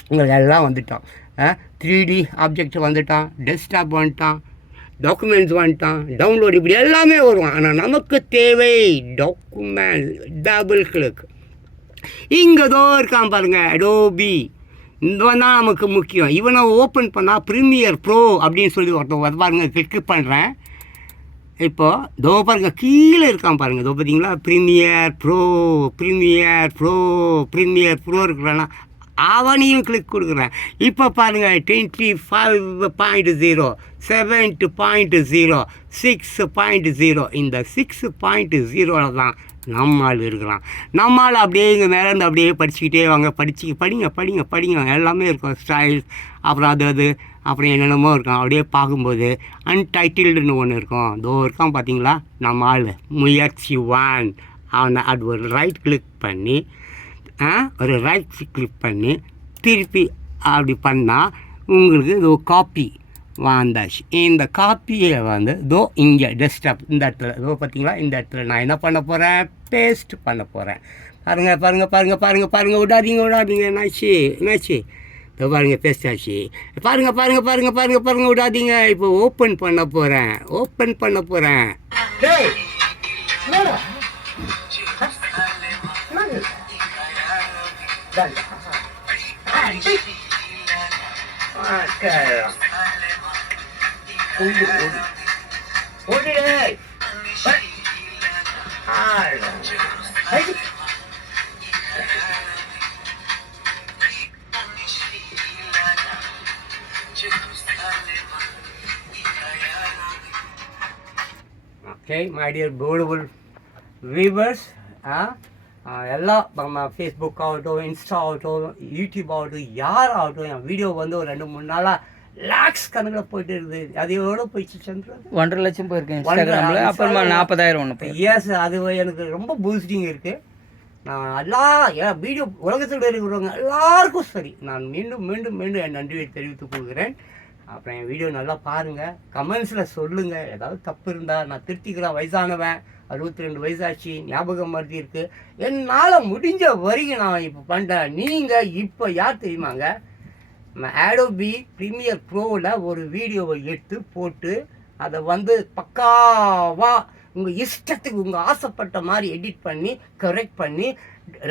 உங்களுக்கு எல்லாம் வந்துட்டான். 3D ஆப்ஜெக்ட் வந்துட்டான், டெஸ்க்டாப் வந்துட்டான், டாக்குமெண்ட்ஸ் வந்துட்டான், டவுன்லோட், இப்படி எல்லாமே வருவான். ஆனால் நமக்கு தேவை டாக்குமெண்ட். டபுள் கிளிக் இங்கே இருக்கான் பாருங்கள், அடோபி. இவன் தான் நமக்கு முக்கியம். இவனை ஓப்பன் பண்ணால் ப்ரீமியர் ப்ரோ அப்படின்னு சொல்லி ஒருத்தன் பாருங்க, கிளிக் பண்ணுறேன். இப்போது தோ பாருங்க கீழே இருக்கான் பாருங்கள் இதோ பார்த்தீங்களா ப்ரீமியர் ப்ரோ இருக்கிறான்னா அவனையும் கிளிக் கொடுக்குறேன். இப்போ பாருங்கள் 25.0 7.0 6.0 இந்த 6.0 தான் நம்மால் இருக்கிறான். நம்மால் அப்படியே இங்கே மேலேருந்து அப்படியே படிச்சுக்கிட்டே வாங்க படிங்க எல்லாமே இருக்கும் ஸ்டைல்ஸ் அப்புறம் அது அப்புறம் என்னென்னமோ இருக்கும். அப்படியே பார்க்கும்போது அன்டைட்டில்டுன்னு ஒன்று இருக்கும் இதோ இருக்கான் பார்த்தீங்களா நம்ம ஆள் முயற்சி 1 அவனை அது ஒரு ரைட் கிளிக் பண்ணி திருப்பி அப்படி பண்ணால் உங்களுக்கு இது காப்பி வந்தாச்சு. இந்த காப்பியை வந்து இதோ இங்கே டெஸ்க்டாப் இந்த இடத்துல இதோ பார்த்தீங்களா இந்த இடத்துல நான் என்ன பண்ண போகிறேன் பேஸ்ட் பண்ண போகிறேன். பாருங்கள் விடாதீங்க என்னாச்சு இதோ பாருங்கள் பேஸ்ட் ஆச்சு. பாருங்கள் விடாதீங்க. இப்போ ஓப்பன் பண்ண போகிறேன். Okay, my dear beautiful viewers, எல்லாம் நம்ம ஃபேஸ்புக் ஆகட்டும் இன்ஸ்டா ஆகட்டும் யூடியூப் ஆகட்டும் யாராகட்டும் என் வீடியோ வந்து ஒரு 2-3 நாளாக லேக்ஸ் கணக்கில் போயிட்டு இருக்குது. அது எவ்வளோ போயிடுச்சு சந்திரன்? 1.5 லட்சம் போயிருக்கேன் இன்ஸ்டாகிராமில். அப்புறமா 40,000 ஒன்று. எஸ், அது எனக்கு ரொம்ப பூஸ்டிங் இருக்குது. நான் என் வீடியோ உலகத்தில் இருக்கிறவங்க எல்லாருக்கும் சரி நான் மீண்டும் என் நன்றியை தெரிவித்துக் கொள்கிறேன். அப்புறம் என் வீடியோ நல்லா பாருங்கள், கமெண்ட்ஸில் சொல்லுங்கள். ஏதாவது தப்பு இருந்தால் நான் திருத்திக்கிறேன். வயசானவன் 62 வயசாச்சு, ஞாபகம் மருதி இருக்குது. என்னால் முடிஞ்ச வரைக்கும் நான் இப்போ பண்ணுறேன். நீங்கள் இப்போ யார் தெரியுமாங்க, Adobe Premiere Proவில் ஒரு வீடியோவை எடுத்து போட்டு அதை வந்து பக்காவாக உங்கள் இஷ்டத்துக்கு உங்கள் ஆசைப்பட்ட மாதிரி எடிட் பண்ணி கரெக்ட் பண்ணி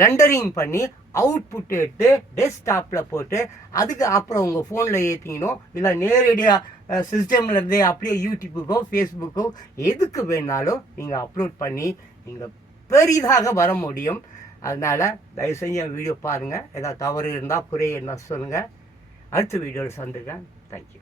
ரெண்டரிங் பண்ணி அவுட்புட் எடுத்து டெஸ்க்டாப்பில் போட்டு அதுக்கு அப்புறம் உங்கள் ஃபோனில் ஏற்றிக்கணும். இல்லை நேரடியாக சிஸ்டமில் இருந்தே அப்படியே யூடியூப்புக்கோ ஃபேஸ்புக்கோ எதுக்கு வேணாலும் நீங்கள் அப்லோட் பண்ணி நீங்கள் பெரிதாக வர முடியும். அதனால் தயவு செஞ்சு என் வீடியோ பாருங்கள். ஏதாவது தவறு இருந்தால் குறை இருந்தால் சொல்லுங்கள். அடுத்த வீடியோவில் சந்திக்கிறேன். தேங்க்யூ.